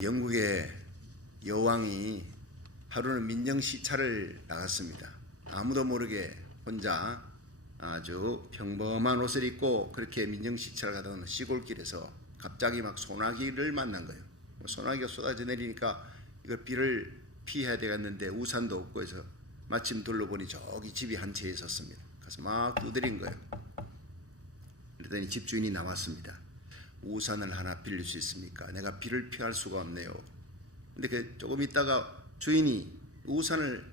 영국의 여왕이 하루는 민정 시찰을 나갔습니다. 아무도 모르게 혼자 아주 평범한 옷을 입고 그렇게 민정 시찰을 가던 시골길에서 갑자기 막 소나기를 만난 거예요. 소나기가 쏟아져 내리니까 이걸 비를 피해야 되겠는데 우산도 없고 해서 마침 둘러보니 저기 집이 한 채 있었습니다. 가서 막 두드린 거예요. 그랬더니 집주인이 나왔습니다. 우산을 하나 빌릴 수 있습니까? 내가 비를 피할 수가 없네요. 근데 조금 있다가 주인이 우산을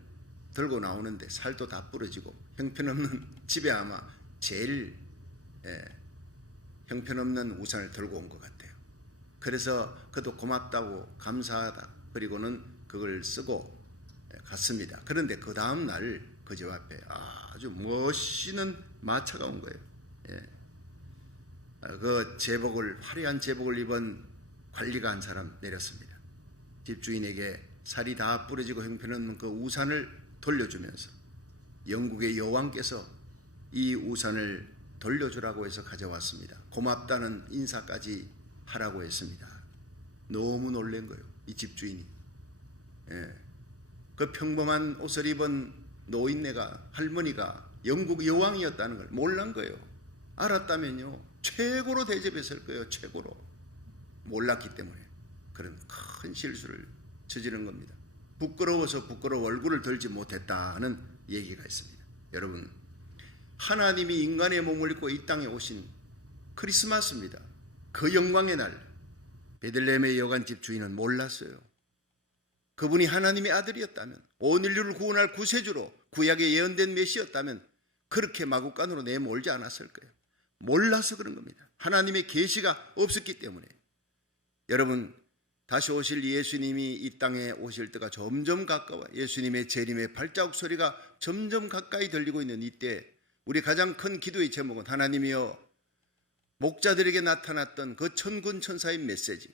들고 나오는데 살도 다 부러지고 형편없는 집에 아마 제일 형편없는 우산을 들고 온 것 같아요. 그래서 그도 고맙다고 감사하다 그리고는 그걸 쓰고 갔습니다. 그런데 그 다음 날 그 집 앞에 아주 멋있는 마차가 온 거예요. 그 제복을 화려한 제복을 입은 관리가 한 사람 내렸습니다. 집주인에게 살이 다 부러지고 형편없는 그 우산을 돌려주면서 영국의 여왕께서 이 우산을 돌려주라고 해서 가져왔습니다. 고맙다는 인사까지 하라고 했습니다. 너무 놀란 거예요. 이 집주인이. 그 평범한 옷을 입은 노인네가 할머니가 영국 여왕이었다는 걸 몰란 거예요. 알았다면요 최고로 대접했을 거예요. 최고로. 몰랐기 때문에 그런 큰 실수를 저지른 겁니다. 부끄러워서 부끄러워 얼굴을 들지 못했다는 얘기가 있습니다. 여러분, 하나님이 인간의 몸을 입고 이 땅에 오신 크리스마스입니다. 그 영광의 날 베들레헴의 여관집 주인은 몰랐어요. 그분이 하나님의 아들이었다면, 온 인류를 구원할 구세주로 구약에 예언된 메시였다면 그렇게 마구간으로 내몰지 않았을 거예요. 몰라서 그런 겁니다. 하나님의 계시가 없었기 때문에. 여러분, 다시 오실 예수님이 이 땅에 오실 때가 점점 가까워 예수님의 재림의 발자국 소리가 점점 가까이 들리고 있는 이때 우리 가장 큰 기도의 제목은 하나님이여 목자들에게 나타났던 그 천군 천사의 메시지,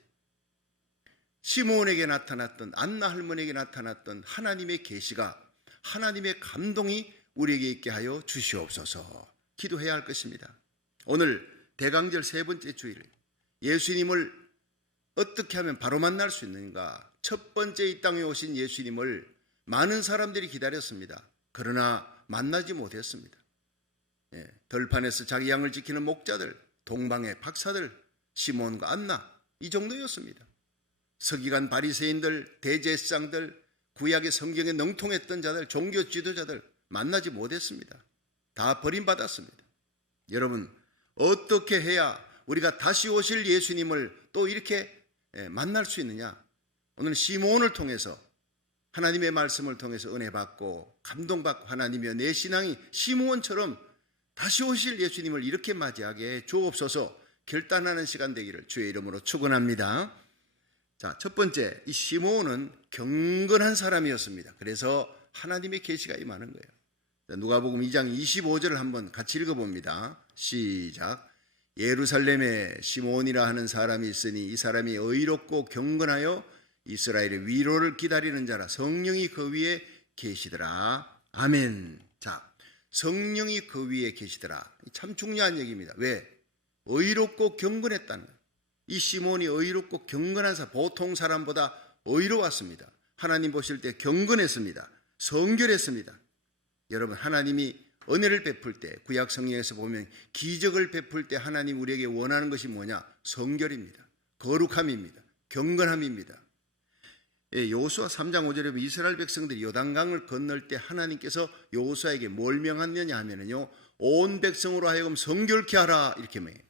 시므온에게 나타났던 안나 할머니에게 나타났던 하나님의 계시가, 하나님의 감동이 우리에게 있게 하여 주시옵소서 기도해야 할 것입니다. 오늘 대강절 세 번째 주일, 예수님을 어떻게 하면 바로 만날 수 있는가? 첫 번째 이 땅에 오신 예수님을 많은 사람들이 기다렸습니다. 그러나 만나지 못했습니다. 들판에서 자기 양을 지키는 목자들, 동방의 박사들, 시몬과 안나, 이 정도였습니다. 서기관 바리새인들, 대제사장들, 구약의 성경에 능통했던 자들, 종교 지도자들 만나지 못했습니다. 다 버림받았습니다. 여러분, 어떻게 해야 우리가 다시 오실 예수님을 또 이렇게 만날 수 있느냐? 오늘 시몬을 통해서 하나님의 말씀을 통해서 은혜 받고 감동받고 하나님이여 내 신앙이 시몬처럼 다시 오실 예수님을 이렇게 맞이하게 주옵소서 결단하는 시간 되기를 주의 이름으로 축원합니다. 자, 첫 번째, 이 시몬은 경건한 사람이었습니다. 그래서 하나님의 계시가 임하는 거예요. 누가복음 2장 25절을 한번 같이 읽어봅니다. 시작. 예루살렘에 시몬이라 하는 사람이 있으니 이 사람이 의롭고 경건하여 이스라엘의 위로를 기다리는 자라 성령이 그 위에 계시더라. 아멘. 자, 성령이 그 위에 계시더라. 참 중요한 얘기입니다. 왜? 의롭고 경건했다는 거예요. 이 시몬이 의롭고 경건한 사람, 보통 사람보다 의로웠습니다. 하나님 보실 때 경건했습니다. 성결했습니다. 여러분, 하나님이 은혜를 베풀 때 구약 성경에서 보면 기적을 베풀 때 하나님 우리에게 원하는 것이 뭐냐? 성결입니다. 거룩함입니다. 경건함입니다. 여호수아 3장 5절에 보면 이스라엘 백성들이 요단강을 건널 때 하나님께서 여호수아에게 뭘 명하느냐 하면은요, 온 백성으로 하여금 성결케 하라 이렇게 명해요.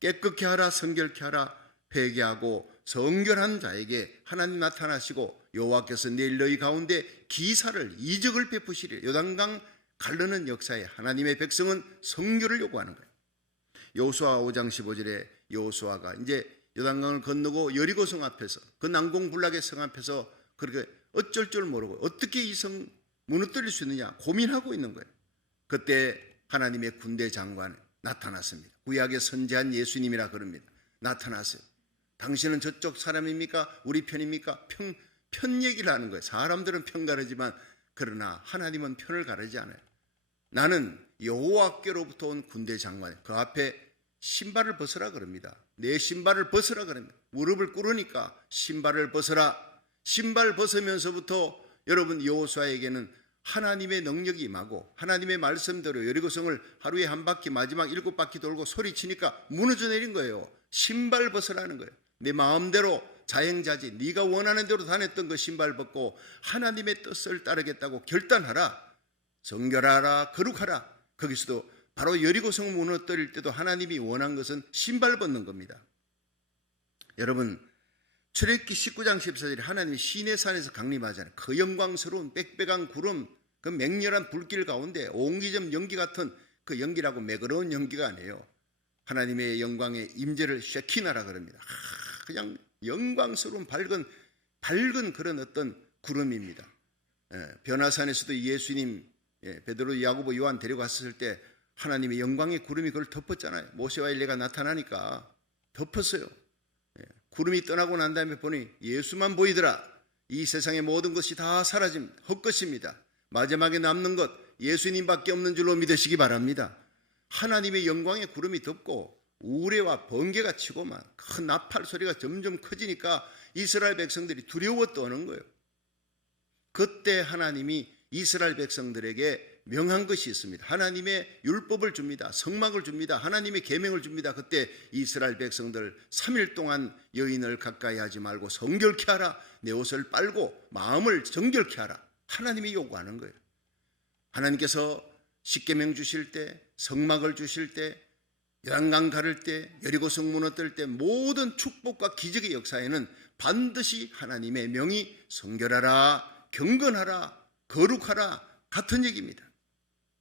깨끗게 하라, 성결케 하라, 회개하고 성결한 자에게 하나님 나타나시고 여호와께서 내일 너희 가운데 기사를, 이적을 베푸시리라. 요단강 가르는 역사에 하나님의 백성은 성결을 요구하는 거예요. 여호수아 5장 15절에 여호수아가 이제 요단강을 건너고 여리고성 앞에서, 그 난공불락의 성 앞에서 그렇게 어쩔 줄 모르고 어떻게 이 성 무너뜨릴 수 있느냐 고민하고 있는 거예요. 그때 하나님의 군대 장관 나타났습니다. 구약에 선지한 예수님이라 그럽니다. 나타났어요. 당신은 저쪽 사람입니까? 우리 편입니까? 편 얘기를 하는 거예요. 사람들은 편 가르지만 그러나 하나님은 편을 가르지 않아요. 나는 여호와께로부터 온 군대 장관, 그 앞에 신발을 벗으라 그럽니다. 내 신발을 벗으라 그럽니다. 무릎을 꿇으니까 신발을 벗어라. 신발 벗으면서부터 여러분 여호수아에게는 하나님의 능력이 임하고 하나님의 말씀대로 여리고성을 하루에 한 바퀴 마지막 7바퀴 돌고 소리치니까 무너져 내린 거예요. 신발 벗으라는 거예요. 내 마음대로 자행자지 네가 원하는 대로 다녔던 그 신발 벗고 하나님의 뜻을 따르겠다고 결단하라. 정결하라. 거룩하라. 거기서도 바로 여리고성 무너뜨릴 때도 하나님이 원한 것은 신발 벗는 겁니다. 여러분 출애굽기 19장 14절에 하나님이 시내산에서 강림하잖아요. 그 영광스러운 빽빽한 구름, 그 맹렬한 불길 가운데 옹기점 연기 같은 그 연기라고 매끄러운 연기가 아니에요. 하나님의 영광의 임재를 쉐키나라 그럽니다. 그냥 영광스러운 밝은 그런 어떤 구름입니다. 변화산에서도 예수님 베드로, 야고보, 요한 데려갔을 때 하나님의 영광의 구름이 그걸 덮었잖아요. 모세와 엘리야가 나타나니까 덮었어요. 구름이 떠나고 난 다음에 보니 예수만 보이더라. 이 세상의 모든 것이 다 사라짐 헛것입니다. 마지막에 남는 것 예수님밖에 없는 줄로 믿으시기 바랍니다. 하나님의 영광의 구름이 덮고 우레와 번개가 치고만 큰 나팔 소리가 점점 커지니까 이스라엘 백성들이 두려워 떠는 거예요. 그때 하나님이 이스라엘 백성들에게 명한 것이 있습니다. 하나님의 율법을 줍니다. 성막을 줍니다. 하나님의 계명을 줍니다. 그때 이스라엘 백성들 3일 동안 여인을 가까이 하지 말고 성결케 하라. 내 옷을 빨고 마음을 정결케 하라. 하나님이 요구하는 거예요. 하나님께서 십계명 주실 때, 성막을 주실 때, 요단강 가를 때, 여리고성 무너뜨릴 때 모든 축복과 기적의 역사에는 반드시 하나님의 명이 성결하라, 경건하라, 거룩하라 같은 얘기입니다.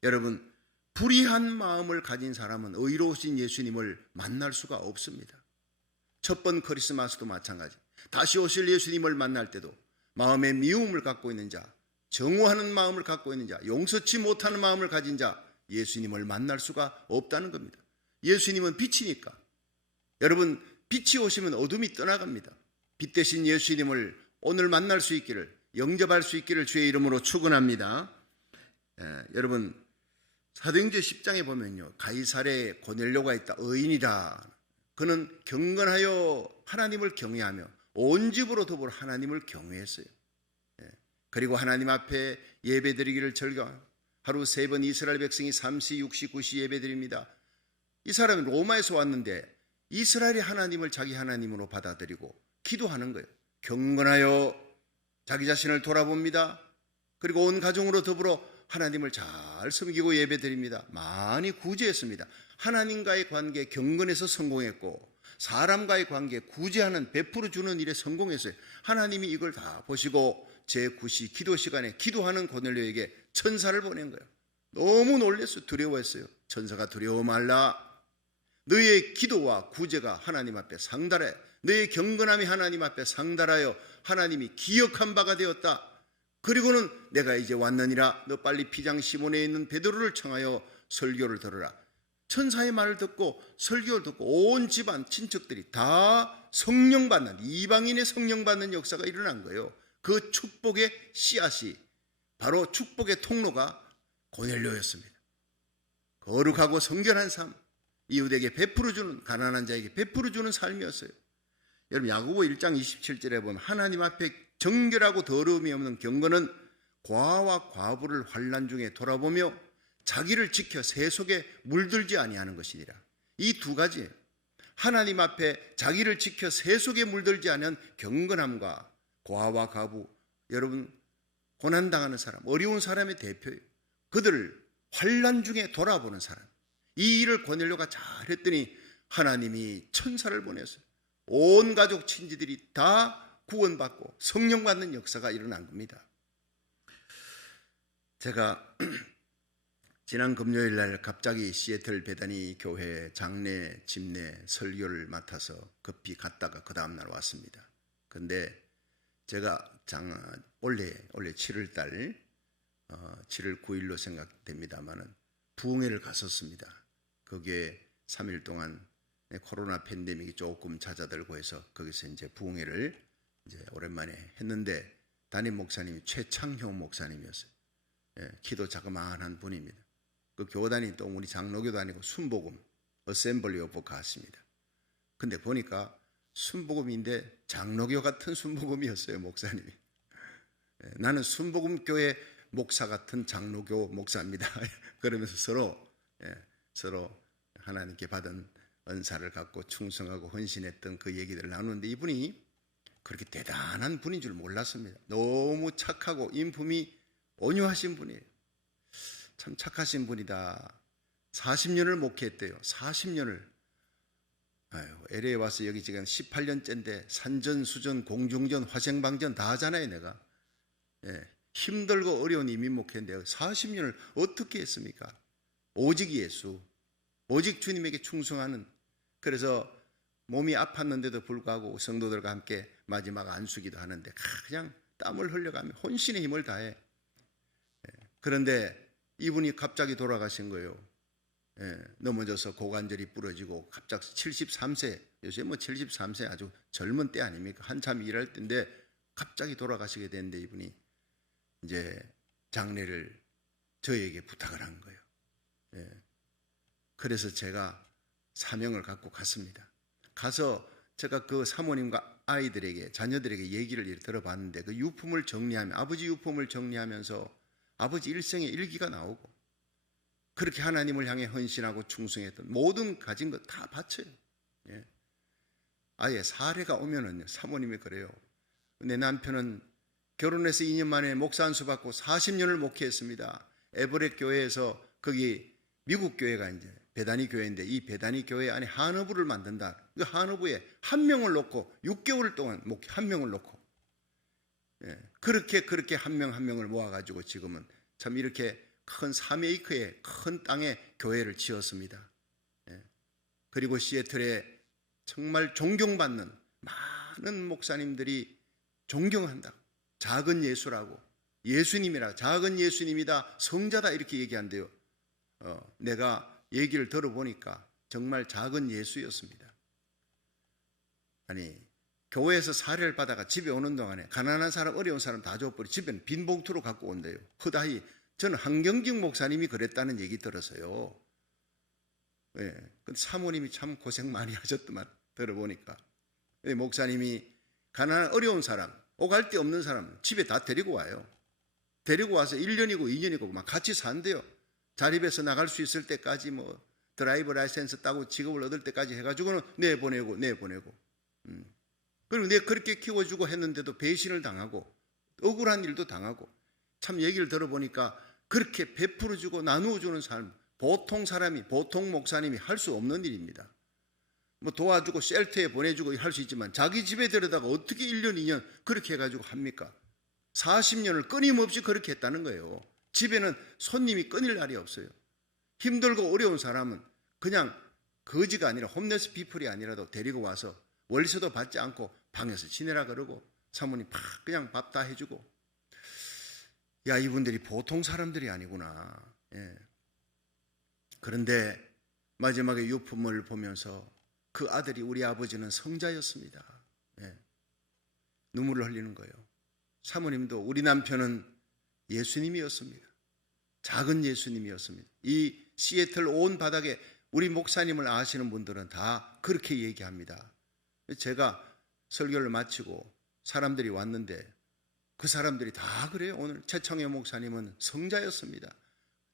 여러분 불의한 마음을 가진 사람은 의로우신 예수님을 만날 수가 없습니다. 첫 번 크리스마스도 마찬가지. 다시 오실 예수님을 만날 때도 마음의 미움을 갖고 있는 자, 정오하는 마음을 갖고 있는 자, 용서치 못하는 마음을 가진 자 예수님을 만날 수가 없다는 겁니다. 예수님은 빛이니까. 여러분 빛이 오시면 어둠이 떠나갑니다. 빛 대신 예수님을 오늘 만날 수 있기를, 영접할 수 있기를 주의 이름으로 축원합니다. 여러분 사도행전 10장에 보면요, 가이사랴에 고넬료가 있다. 의인이다. 그는 경건하여 하나님을 경외하며 온 집으로 더불어 하나님을 경외했어요. 그리고 하나님 앞에 예배드리기를 즐겨 하루 3번 이스라엘 백성이 3시, 6시, 9시 예배드립니다. 이 사람은 로마에서 왔는데 이스라엘의 하나님을 자기 하나님으로 받아들이고 기도하는 거예요. 경건하여 자기 자신을 돌아봅니다. 그리고 온 가정으로 더불어 하나님을 잘 섬기고 예배드립니다. 많이 구제했습니다. 하나님과의 관계 경건에서 성공했고 사람과의 관계 구제하는 베풀어 주는 일에 성공했어요. 하나님이 이걸 다 보시고 제9시 기도 시간에 기도하는 고넬료에게 천사를 보낸 거예요. 너무 놀랐어요. 두려워했어요. 천사가 두려워 말라. 너의 기도와 구제가 하나님 앞에 상달해. 너의 경건함이 하나님 앞에 상달하여 하나님이 기억한 바가 되었다. 그리고는 내가 이제 왔느니라. 너 빨리 피장 시몬에 있는 베드로를 청하여 설교를 들으라. 천사의 말을 듣고 설교를 듣고 온 집안 친척들이 다 성령 받는, 이방인의 성령 받는 역사가 일어난 거예요. 그 축복의 씨앗이 바로 축복의 통로가 고넬료였습니다. 거룩하고 성결한 삶, 이웃에게 베풀어주는, 가난한 자에게 베풀어주는 삶이었어요. 여러분 야고보 1장 27절에 보면 하나님 앞에 정결하고 더러움이 없는 경건은 과와 과부를 환난 중에 돌아보며 자기를 지켜 새 속에 물들지 아니하는 것이니라. 이 두 가지예요. 하나님 앞에 자기를 지켜 새 속에 물들지 않은 경건함과 과와 과부, 여러분 고난당하는 사람, 어려운 사람의 대표예요. 그들을 환난 중에 돌아보는 사람. 이 일을 고넬료가 잘했더니 하나님이 천사를 보내서 온 가족 친지들이 다 구원받고 성령 받는 역사가 일어난 겁니다. 제가 지난 금요일 날 갑자기 시애틀 베다니 교회 장례 집례 설교를 맡아서 급히 갔다가 그 다음날 왔습니다. 근데 제가 원래 7월 달 7월 9일로 생각됩니다마는 부흥회를 갔었습니다. 거기에 3일 동안 코로나 팬데믹이 조금 잦아들고 해서 거기서 이제 부흥회를 이제 오랜만에 했는데 담임 목사님이 최창효 목사님이었어요. 키도 자그마한 분입니다. 그 교단이 또 우리 장로교도 아니고 순복음 어셈블리 오브 가십니다. 근데 보니까 순복음인데 장로교 같은 순복음이었어요, 목사님이. 나는 순복음교회 목사 같은 장로교 목사입니다. 그러면서 서로 하나님께 받은 은사를 갖고 충성하고 헌신했던 그 얘기들을 나누는데, 이분이 그렇게 대단한 분인 줄 몰랐습니다. 너무 착하고 인품이 온유하신 분이에요. 참 착하신 분이다. 40년을 목회했대요. 40년을. LA에 와서 여기 지금 18년째인데 산전, 수전, 공중전, 화생방전 다 하잖아요, 내가. 힘들고 어려운 이민 목회인데 40년을 어떻게 했습니까? 오직 예수, 오직 주님에게 충성하는. 그래서 몸이 아팠는데도 불구하고 성도들과 함께 마지막 안수기도 하는데 그냥 땀을 흘려가며 혼신의 힘을 다해. 그런데 이분이 갑자기 돌아가신 거예요. 넘어져서 고관절이 부러지고 갑자기 73세, 요새 73세 아주 젊은 때 아닙니까? 한참 일할 때인데 갑자기 돌아가시게 됐는데, 이분이 이제 장례를 저에게 부탁을 한 거예요. 그래서 제가 사명을 갖고 갔습니다. 가서 제가 그 사모님과 아이들에게, 자녀들에게 얘기를 들어봤는데, 그 유품을 정리하면, 아버지 유품을 정리하면서 아버지 일생의 일기가 나오고, 그렇게 하나님을 향해 헌신하고 충성했던 모든 가진 것 다 바쳐요. 아예 사례가 오면은요, 사모님이 그래요. 내 남편은 결혼해서 2년 만에 목사 안수 받고 40년을 목회했습니다. 에버렛 교회에서, 거기 미국 교회가 이제 베다니 교회인데, 이 베다니 교회 안에 한어부를 만든다. 그 한어부에 한 명을 놓고 6개월 동안 목회, 한 명을 놓고, 그렇게 한 명 한 명을 모아가지고 지금은 참 이렇게 큰 3에이크의 큰 땅에 교회를 지었습니다. 그리고 시애틀에 정말 존경받는 많은 목사님들이 존경한다. 작은 예수라고, 예수님이라, 작은 예수님이다, 성자다, 이렇게 얘기한대요. 내가 얘기를 들어보니까 정말 작은 예수였습니다. 아니, 교회에서 사례를 받아가 집에 오는 동안에 가난한 사람, 어려운 사람 다 줘버리고 집에는 빈 봉투로 갖고 온대요. 허다히. 저는 한경직 목사님이 그랬다는 얘기 들었어요. 근데 사모님이 참 고생 많이 하셨더만, 들어보니까. 목사님이 가난한 어려운 사람, 오갈 데 없는 사람 집에 다 데리고 와요. 데리고 와서 1년이고 2년이고 막 같이 산대요. 자립해서 나갈 수 있을 때까지, 뭐 드라이브 라이센스 따고 직업을 얻을 때까지 해가지고는 내보내고. 그리고 내가 그렇게 키워주고 했는데도 배신을 당하고 억울한 일도 당하고, 참 얘기를 들어보니까 그렇게 베풀어주고 나누어주는 삶, 보통 사람이, 보통 목사님이 할 수 없는 일입니다. 뭐 도와주고 셀터에 보내주고 할 수 있지만 자기 집에 데려다가 어떻게 1년, 2년 그렇게 해가지고 합니까? 40년을 끊임없이 그렇게 했다는 거예요. 집에는 손님이 끊일 날이 없어요. 힘들고 어려운 사람은 그냥 거지가 아니라 홈레스 피플이 아니라도 데리고 와서 월세도 받지 않고 방에서 지내라 그러고, 사모님 그냥 밥 다 해주고. 야, 이분들이 보통 사람들이 아니구나. 그런데 마지막에 유품을 보면서 그 아들이, 우리 아버지는 성자였습니다. 눈물을 흘리는 거예요. 사모님도, 우리 남편은 예수님이었습니다. 작은 예수님이었습니다. 이 시애틀 온 바닥에 우리 목사님을 아시는 분들은 다 그렇게 얘기합니다. 제가 설교를 마치고 사람들이 왔는데 그 사람들이 다 그래요. 오늘 최창현 목사님은 성자였습니다.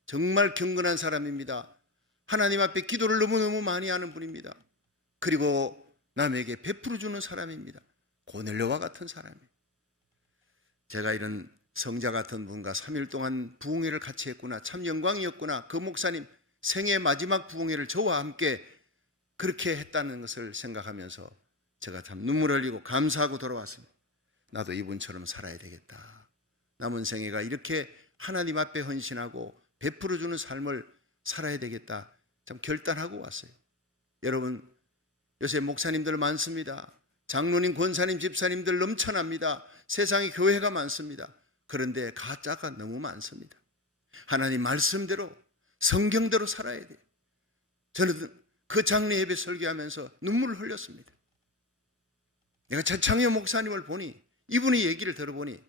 정말 경건한 사람입니다. 하나님 앞에 기도를 너무너무 많이 하는 분입니다. 그리고 남에게 베풀어주는 사람입니다. 고넬료와 같은 사람이에요. 제가 이런 성자 같은 분과 3일 동안 부흥회를 같이 했구나, 참 영광이었구나. 그 목사님 생애 마지막 부흥회를 저와 함께 그렇게 했다는 것을 생각하면서 제가 참 눈물 흘리고 감사하고 돌아왔습니다. 나도 이분처럼 살아야 되겠다. 남은 생애가 이렇게 하나님 앞에 헌신하고 베풀어주는 삶을 살아야 되겠다, 참 결단하고 왔어요. 여러분, 요새 목사님들 많습니다. 장로님, 권사님, 집사님들 넘쳐납니다. 세상에 교회가 많습니다. 그런데 가짜가 너무 많습니다. 하나님 말씀대로, 성경대로 살아야 돼요. 저는 그 장례 예배 설교하면서 눈물을 흘렸습니다. 내가 최창현 목사님을 보니, 이분의 얘기를 들어보니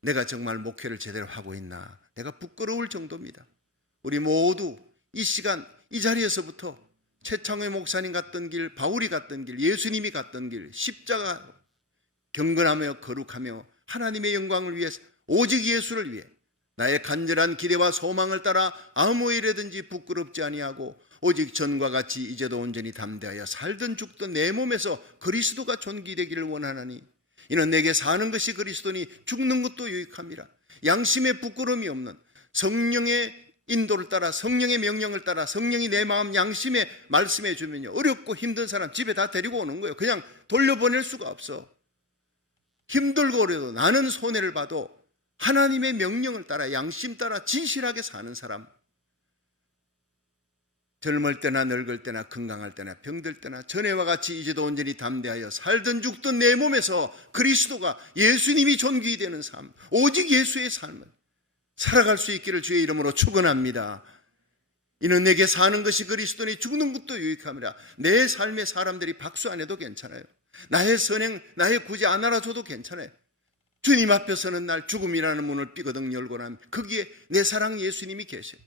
내가 정말 목회를 제대로 하고 있나, 내가 부끄러울 정도입니다. 우리 모두 이 시간 이 자리에서부터 최창회 목사님 갔던 길, 바울이 갔던 길, 예수님이 갔던 길, 십자가 경건하며 거룩하며 하나님의 영광을 위해서 오직 예수를 위해 나의 간절한 기대와 소망을 따라 아무 일에든지 부끄럽지 아니하고 오직 전과 같이 이제도 온전히 담대하여 살든 죽든 내 몸에서 그리스도가 존귀되기를 원하나니 이는 내게 사는 것이 그리스도니 죽는 것도 유익함이라. 양심에 부끄러움이 없는 성령의 인도를 따라 성령의 명령을 따라 성령이 내 마음 양심에 말씀해 주면요, 어렵고 힘든 사람 집에 다 데리고 오는 거예요. 그냥 돌려보낼 수가 없어. 힘들고 어려도 나는 손해를 봐도 하나님의 명령을 따라 양심 따라 진실하게 사는 사람, 젊을 때나 늙을 때나 건강할 때나 병들 때나 전에와 같이 이제도 온전히 담대하여 살든 죽든 내 몸에서 그리스도가 예수님이 존귀되는 삶, 오직 예수의 삶을 살아갈 수 있기를 주의 이름으로 축원합니다. 이는 내게 사는 것이 그리스도니 죽는 것도 유익함이라. 내 삶에 사람들이 박수 안 해도 괜찮아요. 나의 선행, 나의 구제 안 알아줘도 괜찮아요. 주님 앞에 서는 날 죽음이라는 문을 삐거덕 열고 나면 거기에 내 사랑 예수님이 계세요.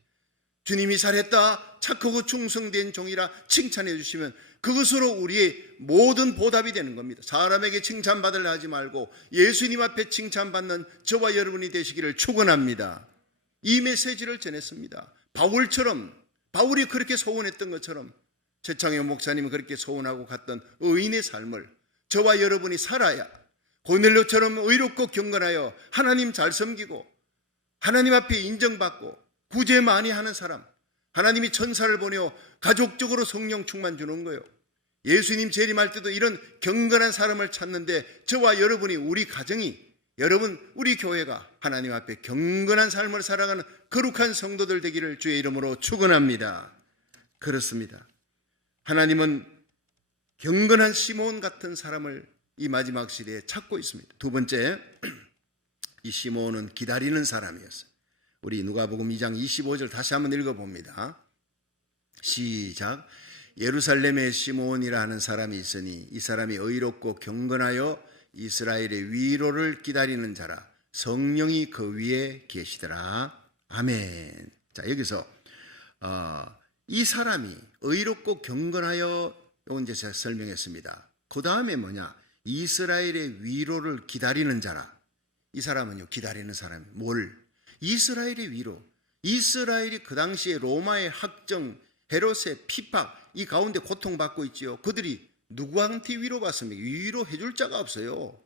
주님이 잘했다, 착하고 충성된 종이라 칭찬해 주시면 그것으로 우리의 모든 보답이 되는 겁니다. 사람에게 칭찬받으려 하지 말고 예수님 앞에 칭찬받는 저와 여러분이 되시기를 축원합니다. 이 메시지를 전했습니다. 바울이 그렇게 소원했던 것처럼 최창현 목사님이 그렇게 소원하고 갔던 의인의 삶을 저와 여러분이 살아야 고넬료처럼 의롭고 경건하여 하나님 잘 섬기고 하나님 앞에 인정받고 구제 많이 하는 사람, 하나님이 천사를 보내어 가족적으로 성령 충만 주는 거예요. 예수님 재림할 때도 이런 경건한 사람을 찾는데 저와 여러분이, 우리 가정이, 여러분 우리 교회가 하나님 앞에 경건한 삶을 살아가는 거룩한 성도들 되기를 주의 이름으로 축원합니다. 그렇습니다. 하나님은 경건한 시몬 같은 사람을 이 마지막 시대에 찾고 있습니다. 두 번째, 이 시몬은 기다리는 사람이었어요. 우리 누가복음 2장 25절 다시 한번 읽어봅니다. 시작. 예루살렘에 시몬이라 하는 사람이 있으니 이 사람이 의롭고 경건하여 이스라엘의 위로를 기다리는 자라. 성령이 그 위에 계시더라. 아멘. 자, 여기서 이 사람이 의롭고 경건하여 이제 제가 설명했습니다. 그 다음에 뭐냐? 이스라엘의 위로를 기다리는 자라. 이 사람은요, 기다리는 사람이 뭘? 이스라엘의 위로. 이스라엘이 그 당시에 로마의 학정, 헤롯의 핍박, 이 가운데 고통받고 있지요. 그들이 누구한테 위로받습니까? 위로해 줄 자가 없어요.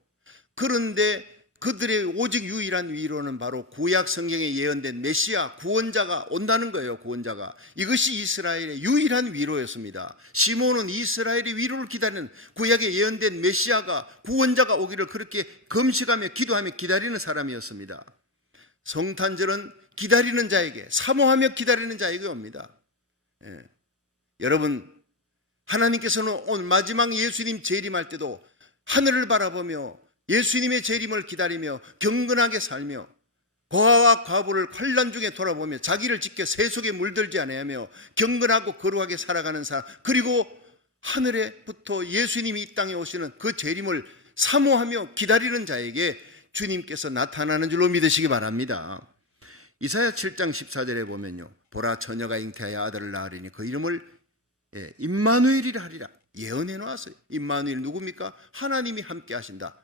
그런데 그들의 오직 유일한 위로는 바로 구약 성경에 예언된 메시아 구원자가 온다는 거예요. 구원자가. 이것이 이스라엘의 유일한 위로였습니다. 시몬은 이스라엘의 위로를 기다리는, 구약에 예언된 메시아가, 구원자가 오기를 그렇게 금식하며 기도하며 기다리는 사람이었습니다. 성탄절은 기다리는 자에게, 사모하며 기다리는 자에게 옵니다. 여러분, 하나님께서는 오늘 마지막 예수님 재림할 때도 하늘을 바라보며 예수님의 재림을 기다리며 경건하게 살며 고아와 과부를 환난 중에 돌아보며 자기를 지켜 세속에 물들지 아니하며 경건하고 거룩하게 살아가는 사람, 그리고 하늘에부터 예수님이 이 땅에 오시는 그 재림을 사모하며 기다리는 자에게 주님께서 나타나는 줄로 믿으시기 바랍니다. 이사야 7장 14절에 보면요, 보라 처녀가 잉태하여 아들을 낳으리니 그 이름을 임마누엘이라 하리라 예언해 놓았어요. 임마누엘 누굽니까? 하나님이 함께 하신다.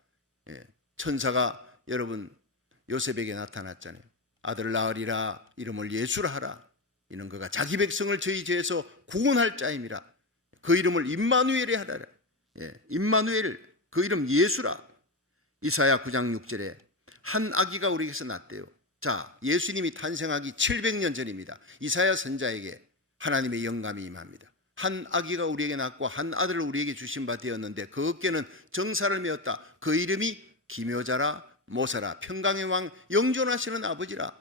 천사가 여러분 요셉에게 나타났잖아요. 아들을 낳으리라, 이름을 예수라 하라. 이는 그가 자기 백성을 저희 죄에서 구원할 자임이라. 그 이름을 임마누엘이 하라. 임마누엘, 그 이름 예수라. 이사야 9장 6절에 한 아기가 우리에게서 났대요. 자, 예수님이 탄생하기 700년 전입니다. 이사야 선자에게 하나님의 영감이 임합니다. 한 아기가 우리에게 낳고 한 아들을 우리에게 주신 바 되었는데 그 어깨는 정사를 메었다. 그 이름이 기묘자라, 모사라, 평강의 왕, 영존하시는 아버지라.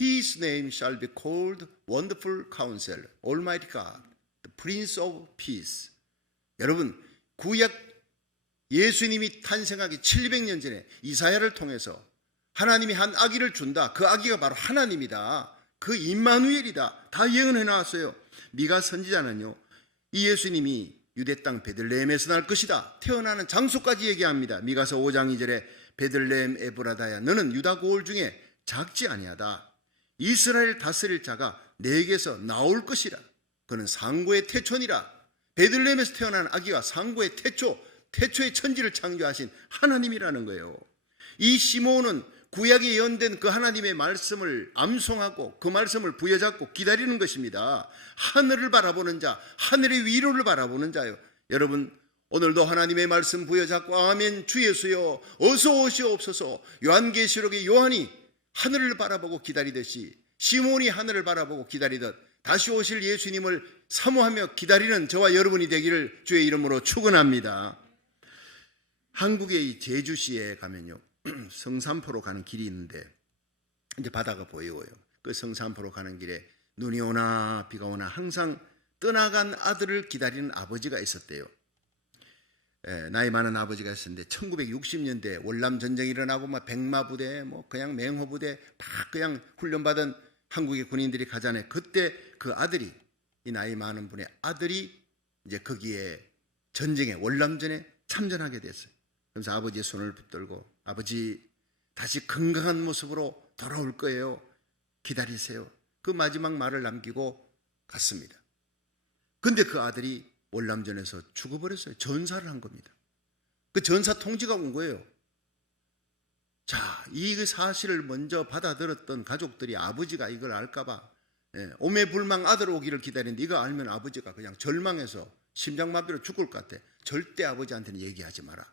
His name shall be called Wonderful Counselor, Almighty God, the Prince of Peace. 여러분, 구약 예수님이 탄생하기 700년 전에 이사야를 통해서 하나님이 한 아기를 준다. 그 아기가 바로 하나님이다. 그 임마누엘이다. 다 예언해 놨어요. 미가 선지자는요, 이 예수님이 유대 땅 베들레헴에서 날 것이다. 태어나는 장소까지 얘기합니다. 미가서 5장 2절에 베들레헴 에브라다야, 너는 유다 고을 중에 작지 아니하다. 이스라엘 다스릴 자가 내게서 나올 것이라. 그는 상고의 태초니라. 베들레헴에서 태어난 아기가 상고의 태초의 천지를 창조하신 하나님이라는 거예요. 이 시므온은 구약에 예언된 그 하나님의 말씀을 암송하고 그 말씀을 부여잡고 기다리는 것입니다. 하늘을 바라보는 자, 하늘의 위로를 바라보는 자요. 여러분, 오늘도 하나님의 말씀 부여잡고 아멘 주 예수여 어서 오시옵소서. 요한계시록의 요한이 하늘을 바라보고 기다리듯이 시므온이 하늘을 바라보고 기다리듯 다시 오실 예수님을 사모하며 기다리는 저와 여러분이 되기를 주의 이름으로 축원합니다. 한국의 이 제주시에 가면요, 성산포로 가는 길이 있는데 이제 바다가 보이고요. 그 성산포로 가는 길에 눈이 오나 비가 오나 항상 떠나간 아들을 기다리는 아버지가 있었대요. 나이 많은 아버지가 있었는데 1960년대 월남 전쟁이 일어나고 막 백마부대, 뭐 그냥 맹호부대 다 그냥 훈련받은 한국의 군인들이 가잖아요. 그때 그 아들이, 이 나이 많은 분의 아들이 이제 거기에 전쟁에 월남전에 참전하게 됐어요. 그래서 아버지의 손을 붙들고 아버지 다시 건강한 모습으로 돌아올 거예요. 기다리세요. 그 마지막 말을 남기고 갔습니다. 근데 그 아들이 월남전에서 죽어버렸어요. 전사를 한 겁니다. 그 전사 통지가 온 거예요. 자, 이 사실을 먼저 받아들였던 가족들이 아버지가 이걸 알까봐 오매불망 아들 오기를 기다리는데 이거 알면 아버지가 그냥 절망해서 심장마비로 죽을 것 같아. 절대 아버지한테는 얘기하지 마라.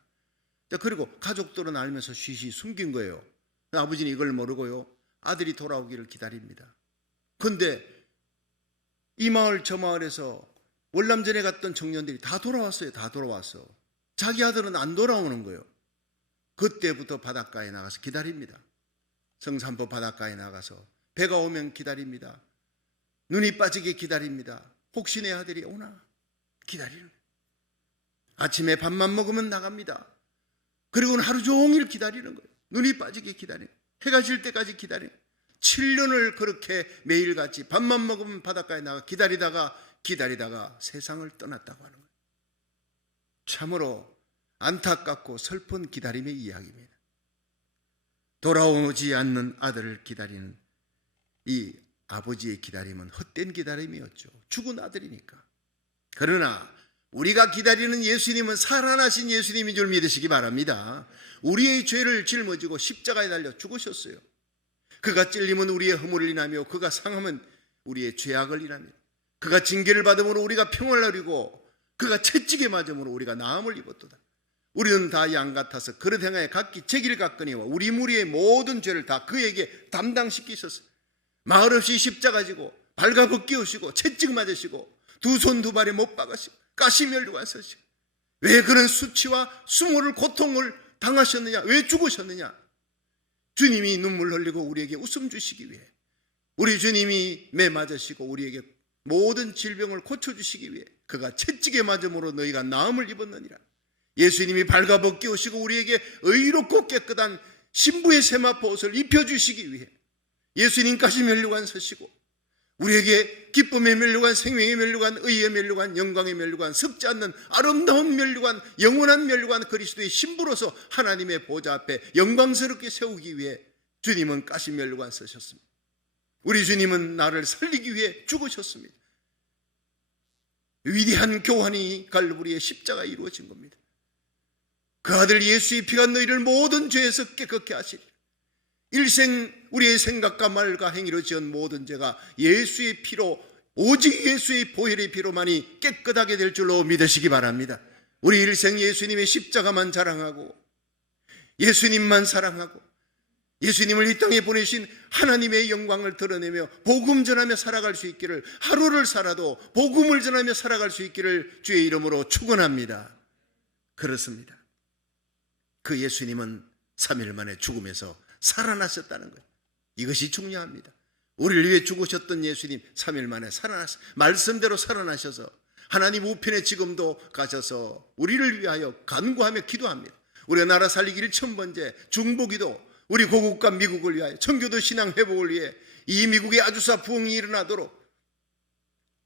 자, 그리고 가족들은 알면서 쉬쉬 숨긴 거예요. 아버지는 이걸 모르고요, 아들이 돌아오기를 기다립니다. 근데 이 마을 저 마을에서 월남전에 갔던 청년들이 다 돌아왔어요. 다 돌아왔어. 자기 아들은 안 돌아오는 거예요. 그때부터 바닷가에 나가서 기다립니다. 성산포 바닷가에 나가서 배가 오면 기다립니다. 눈이 빠지게 기다립니다. 혹시 내 아들이 오나 기다리는 거예요. 아침에 밥만 먹으면 나갑니다. 그리고는 하루 종일 기다리는 거예요. 눈이 빠지게 기다리는 거예요. 해가 질 때까지 기다리는 거예요. 7년을 그렇게 매일같이 밥만 먹으면 바닷가에 나가 기다리다가 세상을 떠났다고 하는 거예요. 참으로 안타깝고 슬픈 기다림의 이야기입니다. 돌아오지 않는 아들을 기다리는 이 아버지의 기다림은 헛된 기다림이었죠. 죽은 아들이니까. 그러나 우리가 기다리는 예수님은 살아나신 예수님인 줄 믿으시기 바랍니다. 우리의 죄를 짊어지고 십자가에 달려 죽으셨어요. 그가 찔림은 우리의 허물을 인하며 그가 상함은 우리의 죄악을 인하며 그가 징계를 받음으로 우리가 평안을 누리고 그가 채찍에 맞음으로 우리가 나음을 입었도다. 우리는 다 양 같아서 그릇 행하여 각기 제기를 깎으니와 우리 무리의 모든 죄를 다 그에게 담당시키셨어요. 마을 없이 십자가 지고 발가벗기우시고 채찍 맞으시고 두 손 두 발에 못 박으시고 가시면류관 쓰시고 왜 그런 수치와 수모를 고통을 당하셨느냐? 왜 죽으셨느냐? 주님이 눈물 흘리고 우리에게 웃음 주시기 위해, 우리 주님이 매 맞으시고 우리에게 모든 질병을 고쳐주시기 위해 그가 채찍에 맞음으로 너희가 나음을 입었느니라. 예수님이 발가벗기우시고 우리에게 의롭고 깨끗한 신부의 세마포 옷을 입혀주시기 위해 예수님까지 면류관 서시고 우리에게 기쁨의 면류관, 생명의 면류관, 의의 면류관, 영광의 면류관, 썩지 않는 아름다운 면류관, 영원한 면류관 그리스도의 신부로서 하나님의 보좌 앞에 영광스럽게 세우기 위해 주님은 가시 면류관 쓰셨습니다. 우리 주님은 나를 살리기 위해 죽으셨습니다. 위대한 교환이 갈보리의 십자가에 이루어진 겁니다. 그 아들 예수의 피가 너희를 모든 죄에서 깨끗게 하시리라. 일생 우리의 생각과 말과 행위로 지은 모든 죄가 예수의 피로, 오직 예수의 보혈의 피로만이 깨끗하게 될 줄로 믿으시기 바랍니다. 우리 일생 예수님의 십자가만 자랑하고 예수님만 사랑하고 예수님을 이 땅에 보내신 하나님의 영광을 드러내며 복음 전하며 살아갈 수 있기를, 하루를 살아도 복음을 전하며 살아갈 수 있기를 주의 이름으로 축원합니다. 그렇습니다. 그 예수님은 3일 만에 죽음에서 살아나셨다는 거예요. 이것이 중요합니다. 우리를 위해 죽으셨던 예수님 3일 만에 살아나서 말씀대로 살아나셔서 하나님 우편에 지금도 가셔서 우리를 위하여 간구하며 기도합니다. 우리가 나라 살리기 1000번째 중보기도, 우리 고국과 미국을 위하여, 청교도 신앙 회복을 위해 이 미국에 아주사 부흥이 일어나도록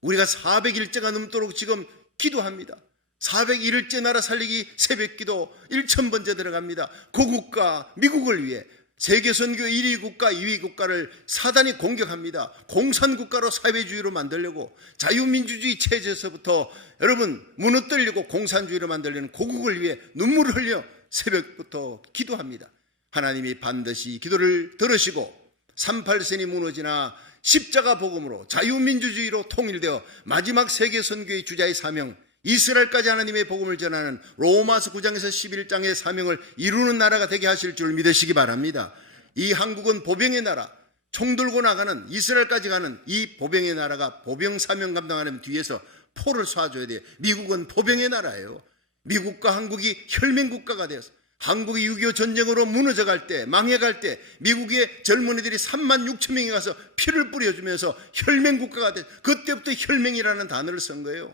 우리가 400일째가 넘도록 지금 기도합니다. 401일째 나라 살리기 새벽기도 1000번째 들어갑니다. 고국과 미국을 위해 세계선교 1위 국가, 2위 국가를 사단이 공격합니다. 공산국가로 사회주의로 만들려고, 자유민주주의 체제에서부터 여러분 무너뜨리려고 공산주의로 만들려는 고국을 위해 눈물을 흘려 새벽부터 기도합니다. 하나님이 반드시 기도를 들으시고 38선이 무너지나 십자가 복음으로 자유민주주의로 통일되어 마지막 세계선교의 주자의 사명, 이스라엘까지 하나님의 복음을 전하는 로마서 9장에서 11장의 사명을 이루는 나라가 되게 하실 줄 믿으시기 바랍니다. 이 한국은 보병의 나라, 총 들고 나가는 이스라엘까지 가는 이 보병의 나라가 보병 사명 감당하는 뒤에서 포를 쏴줘야 돼요. 미국은 보병의 나라예요. 미국과 한국이 혈맹국가가 되어서 한국이 6.25 전쟁으로 무너져갈 때, 망해갈 때 미국의 젊은이들이 3만 6천 명이 가서 피를 뿌려주면서 혈맹국가가 돼, 그때부터 혈맹이라는 단어를 쓴 거예요.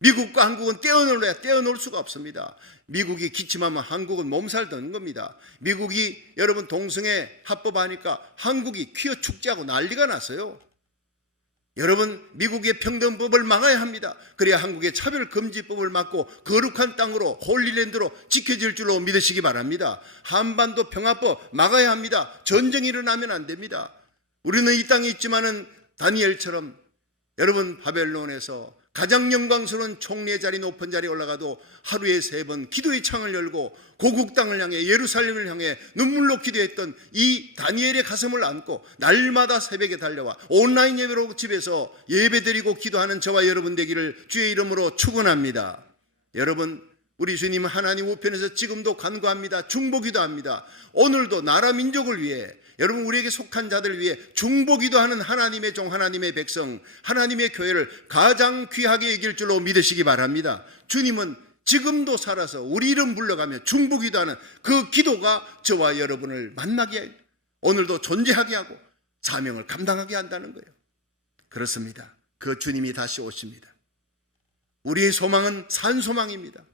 미국과 한국은 떼어놓을래야 떼어놓을 수가 없습니다. 미국이 기침하면 한국은 몸살 드는 겁니다. 미국이 여러분 동성애 합법하니까 한국이 퀴어 축제하고 난리가 났어요. 여러분 미국의 평등법을 막아야 합니다. 그래야 한국의 차별금지법을 막고 거룩한 땅으로 홀리랜드로 지켜질 줄로 믿으시기 바랍니다. 한반도 평화법 막아야 합니다. 전쟁이 일어나면 안 됩니다. 우리는 이 땅에 있지만은 다니엘처럼 여러분 바벨론에서 가장 영광스러운 총리의 자리, 높은 자리에 올라가도 하루에 3번 기도의 창을 열고 고국 땅을 향해 예루살렘을 향해 눈물로 기도했던 이 다니엘의 가슴을 안고 날마다 새벽에 달려와 온라인 예배로 집에서 예배드리고 기도하는 저와 여러분 되기를 주의 이름으로 축원합니다. 여러분 우리 주님은 하나님 우편에서 지금도 간구합니다. 중보기도 합니다. 오늘도 나라 민족을 위해 여러분 우리에게 속한 자들을 위해 중보기도 하는 하나님의 종, 하나님의 백성, 하나님의 교회를 가장 귀하게 여길 줄로 믿으시기 바랍니다. 주님은 지금도 살아서 우리 이름 불러가며 중보기도 하는 그 기도가 저와 여러분을 만나게, 오늘도 존재하게 하고 사명을 감당하게 한다는 거예요. 그렇습니다. 그 주님이 다시 오십니다. 우리의 소망은 산소망입니다.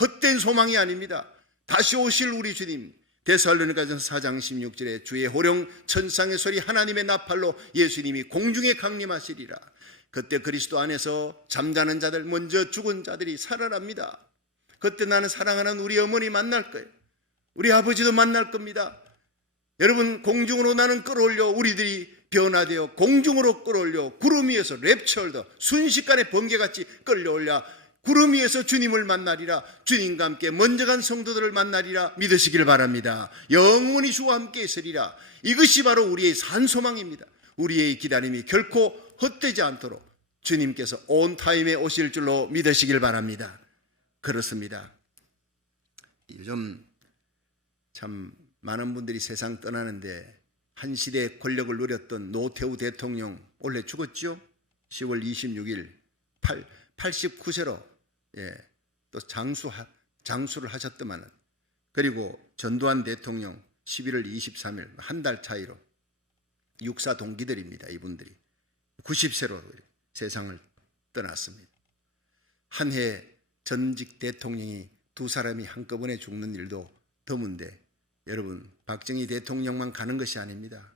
헛된 소망이 아닙니다. 다시 오실 우리 주님, 데살로니가전서 4장 16절에 주의 호령 천상의 소리 하나님의 나팔로 예수님이 공중에 강림하시리라. 그때 그리스도 안에서 잠자는 자들, 먼저 죽은 자들이 살아납니다. 그때 나는 사랑하는 우리 어머니 만날 거예요. 우리 아버지도 만날 겁니다. 여러분 공중으로 나는 끌어올려 우리들이 변화되어 공중으로 끌어올려 구름 위에서 랩처더 순식간에 번개같이 끌려올려 구름 위에서 주님을 만나리라. 주님과 함께 먼저 간 성도들을 만나리라 믿으시길 바랍니다. 영원히 주와 함께 있으리라. 이것이 바로 우리의 산소망입니다. 우리의 기다림이 결코 헛되지 않도록 주님께서 온 타임에 오실 줄로 믿으시길 바랍니다. 그렇습니다. 요즘 참 많은 분들이 세상 떠나는데 한 시대의 권력을 누렸던 노태우 대통령 원래 죽었죠? 10월 26일 89세로 또 장수를 하셨더만은, 그리고 전두환 대통령 11월 23일 한 달 차이로 육사 동기들입니다. 이분들이 90세로 세상을 떠났습니다. 한 해 전직 대통령이 2사람이 한꺼번에 죽는 일도 드문데 여러분 박정희 대통령만 가는 것이 아닙니다.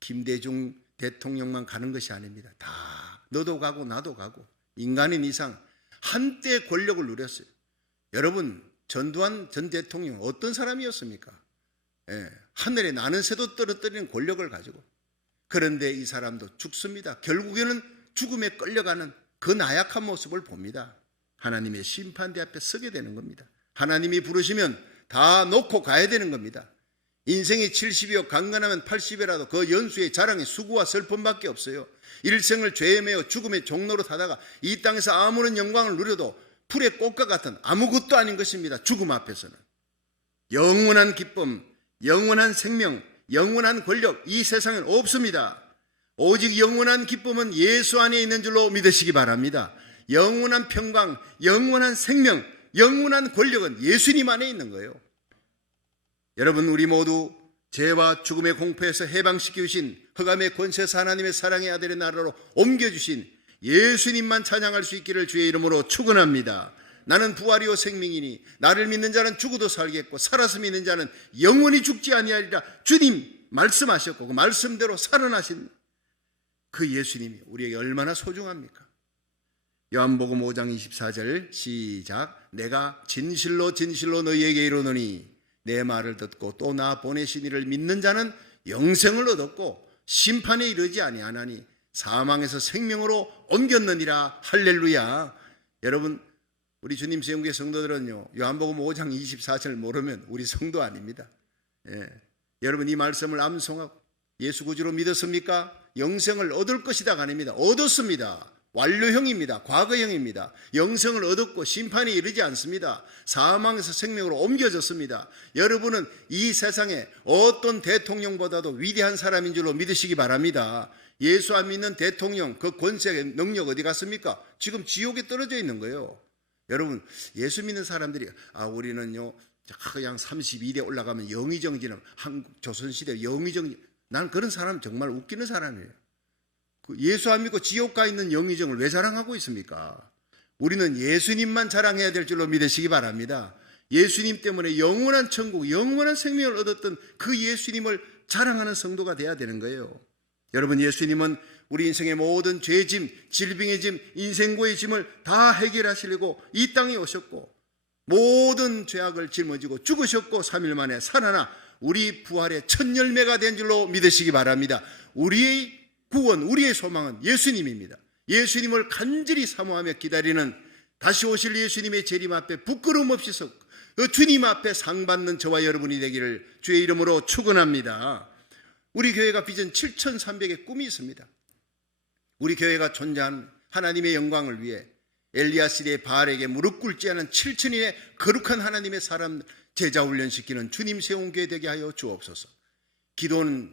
김대중 대통령만 가는 것이 아닙니다. 다 너도 가고 나도 가고 인간인 이상 한때 권력을 누렸어요. 여러분 전두환 전 대통령 어떤 사람이었습니까? 하늘에 나는 새도 떨어뜨리는 권력을 가지고. 그런데 이 사람도 죽습니다. 결국에는 죽음에 끌려가는 그 나약한 모습을 봅니다. 하나님의 심판대 앞에 서게 되는 겁니다. 하나님이 부르시면 다 놓고 가야 되는 겁니다. 인생이 70이요 강건하면 80이라도 그 연수의 자랑이 수고와 슬픔밖에 없어요. 일생을 죄에 매어 죽음의 종로로 타다가 이 땅에서 아무런 영광을 누려도 풀의 꽃과 같은 아무것도 아닌 것입니다. 죽음 앞에서는. 영원한 기쁨, 영원한 생명, 영원한 권력 이 세상엔 없습니다. 오직 영원한 기쁨은 예수 안에 있는 줄로 믿으시기 바랍니다. 영원한 평강, 영원한 생명, 영원한 권력은 예수님 안에 있는 거예요. 여러분 우리 모두 죄와 죽음의 공포에서 해방시켜 주신 흑암의 권세사 하나님의 사랑의 아들의 나라로 옮겨주신 예수님만 찬양할 수 있기를 주의 이름으로 축원합니다. 나는 부활이요 생명이니 나를 믿는 자는 죽어도 살겠고 살아서 믿는 자는 영원히 죽지 아니하리라. 주님 말씀하셨고 그 말씀대로 살아나신 그 예수님이 우리에게 얼마나 소중합니까? 요한복음 5장 24절 시작. 내가 진실로 진실로 너희에게 이르노니 내 말을 듣고 또 나 보내신 이를 믿는 자는 영생을 얻었고 심판에 이르지 아니하나니 사망에서 생명으로 옮겼느니라. 할렐루야. 여러분, 우리 주님 세운교회 성도들은요, 요한복음 5장 24절 모르면 우리 성도 아닙니다. 여러분, 이 말씀을 암송하고 예수 구주로 믿었습니까? 영생을 얻을 것이다가 아닙니다. 얻었습니다. 완료형입니다. 과거형입니다. 영생을 얻었고 심판이 이르지 않습니다. 사망에서 생명으로 옮겨졌습니다. 여러분은 이 세상에 어떤 대통령보다도 위대한 사람인 줄로 믿으시기 바랍니다. 예수 안 믿는 대통령, 그 권세, 능력 어디 갔습니까? 지금 지옥에 떨어져 있는 거예요. 여러분, 예수 믿는 사람들이 우리는요 그냥 32대 올라가면 영의정지는 한국 조선시대 영의정지, 난 그런 사람 정말 웃기는 사람이에요. 예수 안 믿고 지옥 가 있는 영의정을 왜 자랑하고 있습니까? 우리는 예수님만 자랑해야 될 줄로 믿으시기 바랍니다. 예수님 때문에 영원한 천국, 영원한 생명을 얻었던 그 예수님을 자랑하는 성도가 돼야 되는 거예요. 여러분, 예수님은 우리 인생의 모든 죄짐, 질병의 짐, 인생고의 짐을 다 해결하시려고 이 땅에 오셨고 모든 죄악을 짊어지고 죽으셨고 3일 만에 살아나 우리 부활의 첫 열매가 된 줄로 믿으시기 바랍니다. 우리의 구원, 우리의 소망은 예수님입니다. 예수님을 간절히 사모하며 기다리는 다시 오실 예수님의 재림 앞에 부끄러움 없이 서 주님 앞에 상 받는 저와 여러분이 되기를 주의 이름으로 축원합니다. 우리 교회가 비전 7,300의 꿈이 있습니다. 우리 교회가 존재한 하나님의 영광을 위해 엘리야 시대의 바알에게 무릎 꿇지 않은 7,000인의 거룩한 하나님의 사람 제자 훈련시키는 주님 세운 교회 되게 하여 주옵소서. 기도는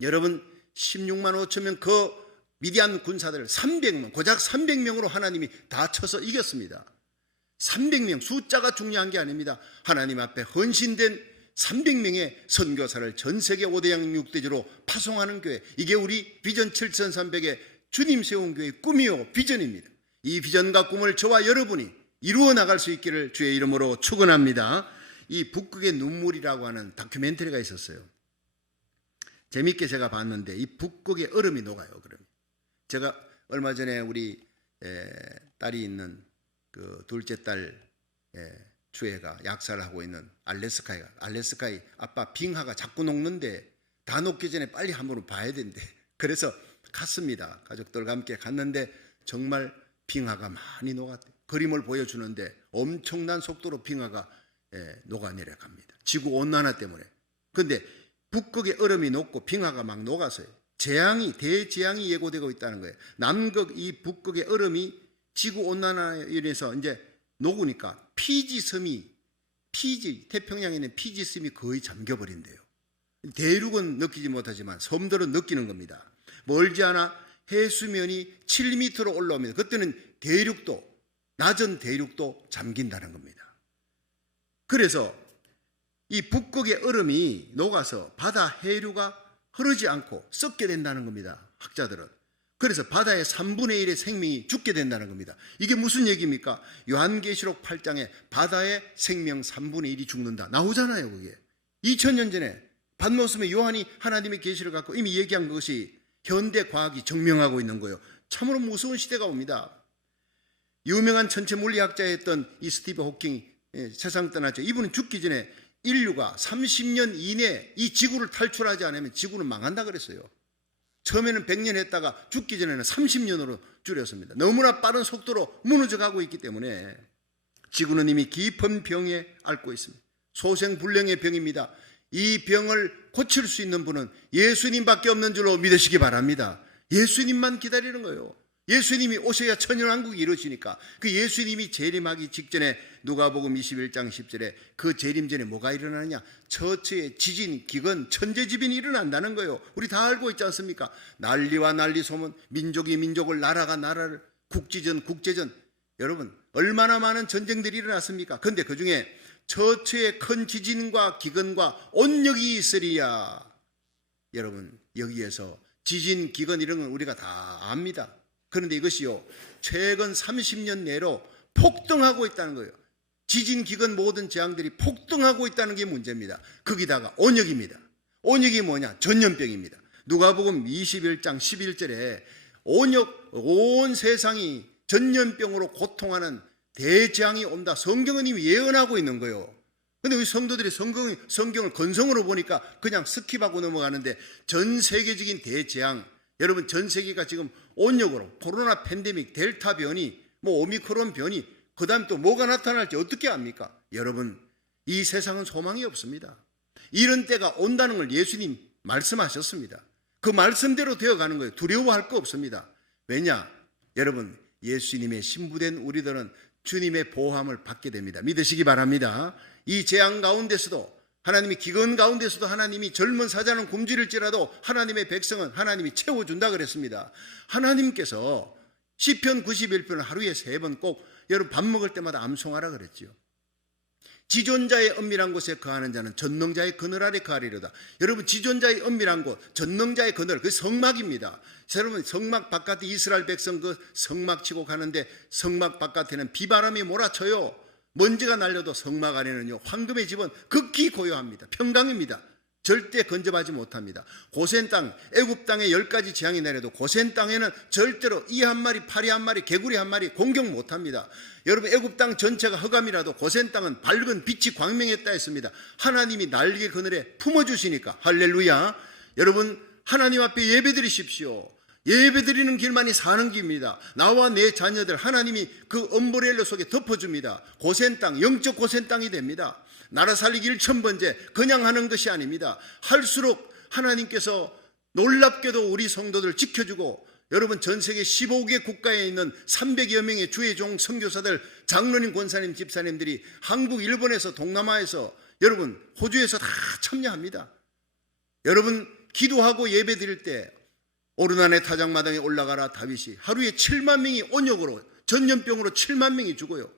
여러분 16만 5천 명 그 미디안 군사들을 300명, 고작 300명으로 하나님이 다 쳐서 이겼습니다. 300명, 숫자가 중요한 게 아닙니다. 하나님 앞에 헌신된 300명의 선교사를 전 세계 5대양 6대주로 파송하는 교회, 이게 우리 비전 7,300의 주님 세운 교회의 꿈이요 비전입니다. 이 비전과 꿈을 저와 여러분이 이루어 나갈 수 있기를 주의 이름으로 축원합니다. 이 북극의 눈물이라고 하는 다큐멘터리가 있었어요. 재밌게 제가 봤는데 이 북극의 얼음이 녹아요. 그럼 제가 얼마 전에 우리 딸이 있는 그 둘째 딸 주애가 약사를 하고 있는 알래스카에 아빠 빙하가 자꾸 녹는데 다 녹기 전에 빨리 한번 봐야 된대. 그래서 갔습니다. 가족들과 함께 갔는데 정말 빙하가 많이 녹았대. 그림을 보여주는데 엄청난 속도로 빙하가 녹아내려갑니다. 지구 온난화 때문에. 그런데 북극의 얼음이 녹고 빙하가 막 녹아서요. 대재앙이 예고되고 있다는 거예요. 남극 이 북극의 얼음이 지구 온난화에 인해서 이제 녹으니까 태평양에 있는 피지 섬이 거의 잠겨버린대요. 대륙은 느끼지 못하지만 섬들은 느끼는 겁니다. 멀지 않아 해수면이 7m로 올라옵니다. 그때는 낮은 대륙도 잠긴다는 겁니다. 그래서 이 북극의 얼음이 녹아서 바다 해류가 흐르지 않고 썩게 된다는 겁니다. 학자들은. 그래서 바다의 3분의 1의 생명이 죽게 된다는 겁니다. 이게 무슨 얘기입니까? 요한계시록 8장에 바다의 생명 3분의 1이 죽는다. 나오잖아요, 그게. 2000년 전에 반모섬의 요한이 하나님의 계시를 갖고 이미 얘기한 것이 현대 과학이 증명하고 있는 거예요. 참으로 무서운 시대가 옵니다. 유명한 천체 물리학자였던 이 스티브 호킹이 세상 떠났죠. 이분은 죽기 전에 인류가 30년 이내에 이 지구를 탈출하지 않으면 지구는 망한다 그랬어요. 처음에는 100년 했다가 죽기 전에는 30년으로 줄였습니다. 너무나 빠른 속도로 무너져가고 있기 때문에 지구는 이미 깊은 병에 앓고 있습니다. 소생불량의 병입니다. 이 병을 고칠 수 있는 분은 예수님밖에 없는 줄로 믿으시기 바랍니다. 예수님만 기다리는 거예요. 예수님이 오셔야 천연왕국이 이루어지니까 그 예수님이 재림하기 직전에 누가복음 21장 10절에 그 재림 전에 뭐가 일어나느냐? 처처에 지진, 기근, 천재지변이 일어난다는 거예요. 우리 다 알고 있지 않습니까? 난리와 난리 소문, 민족이 민족을, 나라가 나라를, 국지전, 국제전. 여러분 얼마나 많은 전쟁들이 일어났습니까? 그런데 그중에 처처에 큰 지진과 기근과 온역이 있으리야. 여러분 여기에서 지진, 기근 이런 건 우리가 다 압니다. 그런데 이것이요 최근 30년 내로 폭등하고 있다는 거예요. 지진, 기근 모든 재앙들이 폭등하고 있다는 게 문제입니다. 거기다가 온역입니다. 온역이 뭐냐? 전염병입니다. 누가복음 21장 11절에 온역, 온 세상이 전염병으로 고통하는 대재앙이 온다. 성경은 이미 예언하고 있는 거예요. 근데 우리 성도들이 성경을 건성으로 보니까 그냥 스킵하고 넘어가는데 전 세계적인 대재앙, 여러분 전 세계가 지금 온역으로 코로나 팬데믹, 델타 변이, 오미크론 변이, 그 다음 또 뭐가 나타날지 어떻게 압니까? 여러분, 이 세상은 소망이 없습니다. 이런 때가 온다는 걸 예수님 말씀하셨습니다. 그 말씀대로 되어가는 거예요. 두려워할 거 없습니다. 왜냐? 여러분, 예수님의 신부된 우리들은 주님의 보호함을 받게 됩니다. 믿으시기 바랍니다. 이 재앙 가운데서도 하나님이 기근 가운데서도 하나님이 젊은 사자는 굶주릴지라도 하나님의 백성은 하나님이 채워준다 그랬습니다. 하나님께서 시편 91편을 하루에 3번 꼭 여러분 밥 먹을 때마다 암송하라 그랬지요. 지존자의 은밀한 곳에 거하는 자는 전능자의 그늘 아래 거하리로다. 여러분, 지존자의 은밀한 곳, 전능자의 그늘, 그 성막입니다. 여러분, 성막 바깥에 이스라엘 백성 그 성막 치고 가는데 성막 바깥에는 비바람이 몰아쳐요. 먼지가 날려도 성막 안에는요, 황금의 집은 극히 고요합니다. 평강입니다. 절대 건접하지 못합니다. 고센 땅, 애굽 땅에 10가지 재앙이 내려도 고센 땅에는 절대로 이 한 마리, 파리 한 마리, 개구리 한 마리 공격 못합니다. 여러분, 애굽 땅 전체가 흑암이라도 고센 땅은 밝은 빛이 광명했다 했습니다. 하나님이 날개 그늘에 품어주시니까 할렐루야. 여러분, 하나님 앞에 예배드리십시오. 예배드리는 길만이 사는 길입니다. 나와 내 자녀들 하나님이 그 엄브렐러 속에 덮어줍니다. 고센 땅, 영적 고센 땅이 됩니다. 나라 살리기 1000번째 그냥 하는 것이 아닙니다. 할수록 하나님께서 놀랍게도 우리 성도들 지켜주고, 여러분 전 세계 15개 국가에 있는 300여 명의 주의 종 선교사들, 장로님, 권사님, 집사님들이 한국, 일본에서, 동남아에서, 여러분 호주에서 다 참여합니다. 여러분, 기도하고 예배 드릴 때 오르난의 타작마당에 올라가라 다윗이 하루에 7만 명이 온역으로, 전염병으로 7만 명이 죽어요.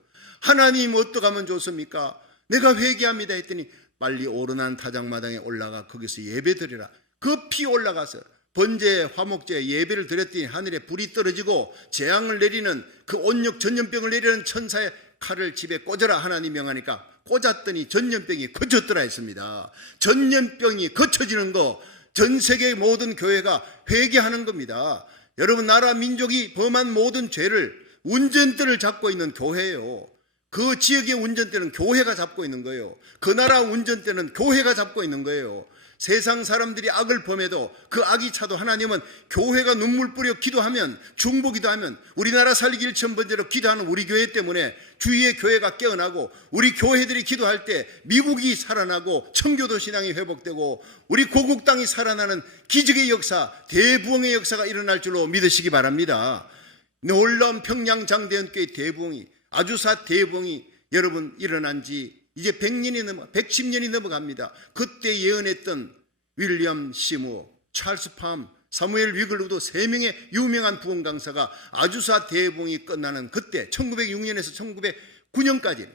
하나님 어떻게 하면 좋습니까? 내가 회개합니다 했더니 빨리 오르난 타작마당에 올라가 거기서 예배 드리라. 급히 올라가서 번제, 화목제 예배를 드렸더니 하늘에 불이 떨어지고 재앙을 내리는, 그 온역 전염병을 내리는 천사의 칼을 집에 꽂아라 하나님 명하니까 꽂았더니 전염병이 거쳤더라 했습니다. 전염병이 거쳐지는 거, 전 세계 모든 교회가 회개하는 겁니다. 여러분, 나라 민족이 범한 모든 죄를, 운전대를 잡고 있는 교회예요. 그 지역의 운전대는 교회가 잡고 있는 거예요. 그 나라 운전대는 교회가 잡고 있는 거예요. 세상 사람들이 악을 범해도 그 악이 차도 하나님은 교회가 눈물 뿌려 기도하면, 중보기도하면, 우리나라 살리기 1000번째로 기도하는 우리 교회 때문에 주위의 교회가 깨어나고, 우리 교회들이 기도할 때 미국이 살아나고 청교도 신앙이 회복되고 우리 고국 땅이 살아나는 기적의 역사, 대부흥의 역사가 일어날 줄로 믿으시기 바랍니다. 놀라운 평양 장대연교회 대부흥이, 아주사 대부흥이 여러분 일어난 지 이제 110년이 넘어갑니다. 그때 예언했던 윌리엄 시무어, 찰스 팜, 사무엘 위글우드 3명의 유명한 부흥 강사가 아주사 대부흥이 끝나는 그때 1906년에서 1909년까지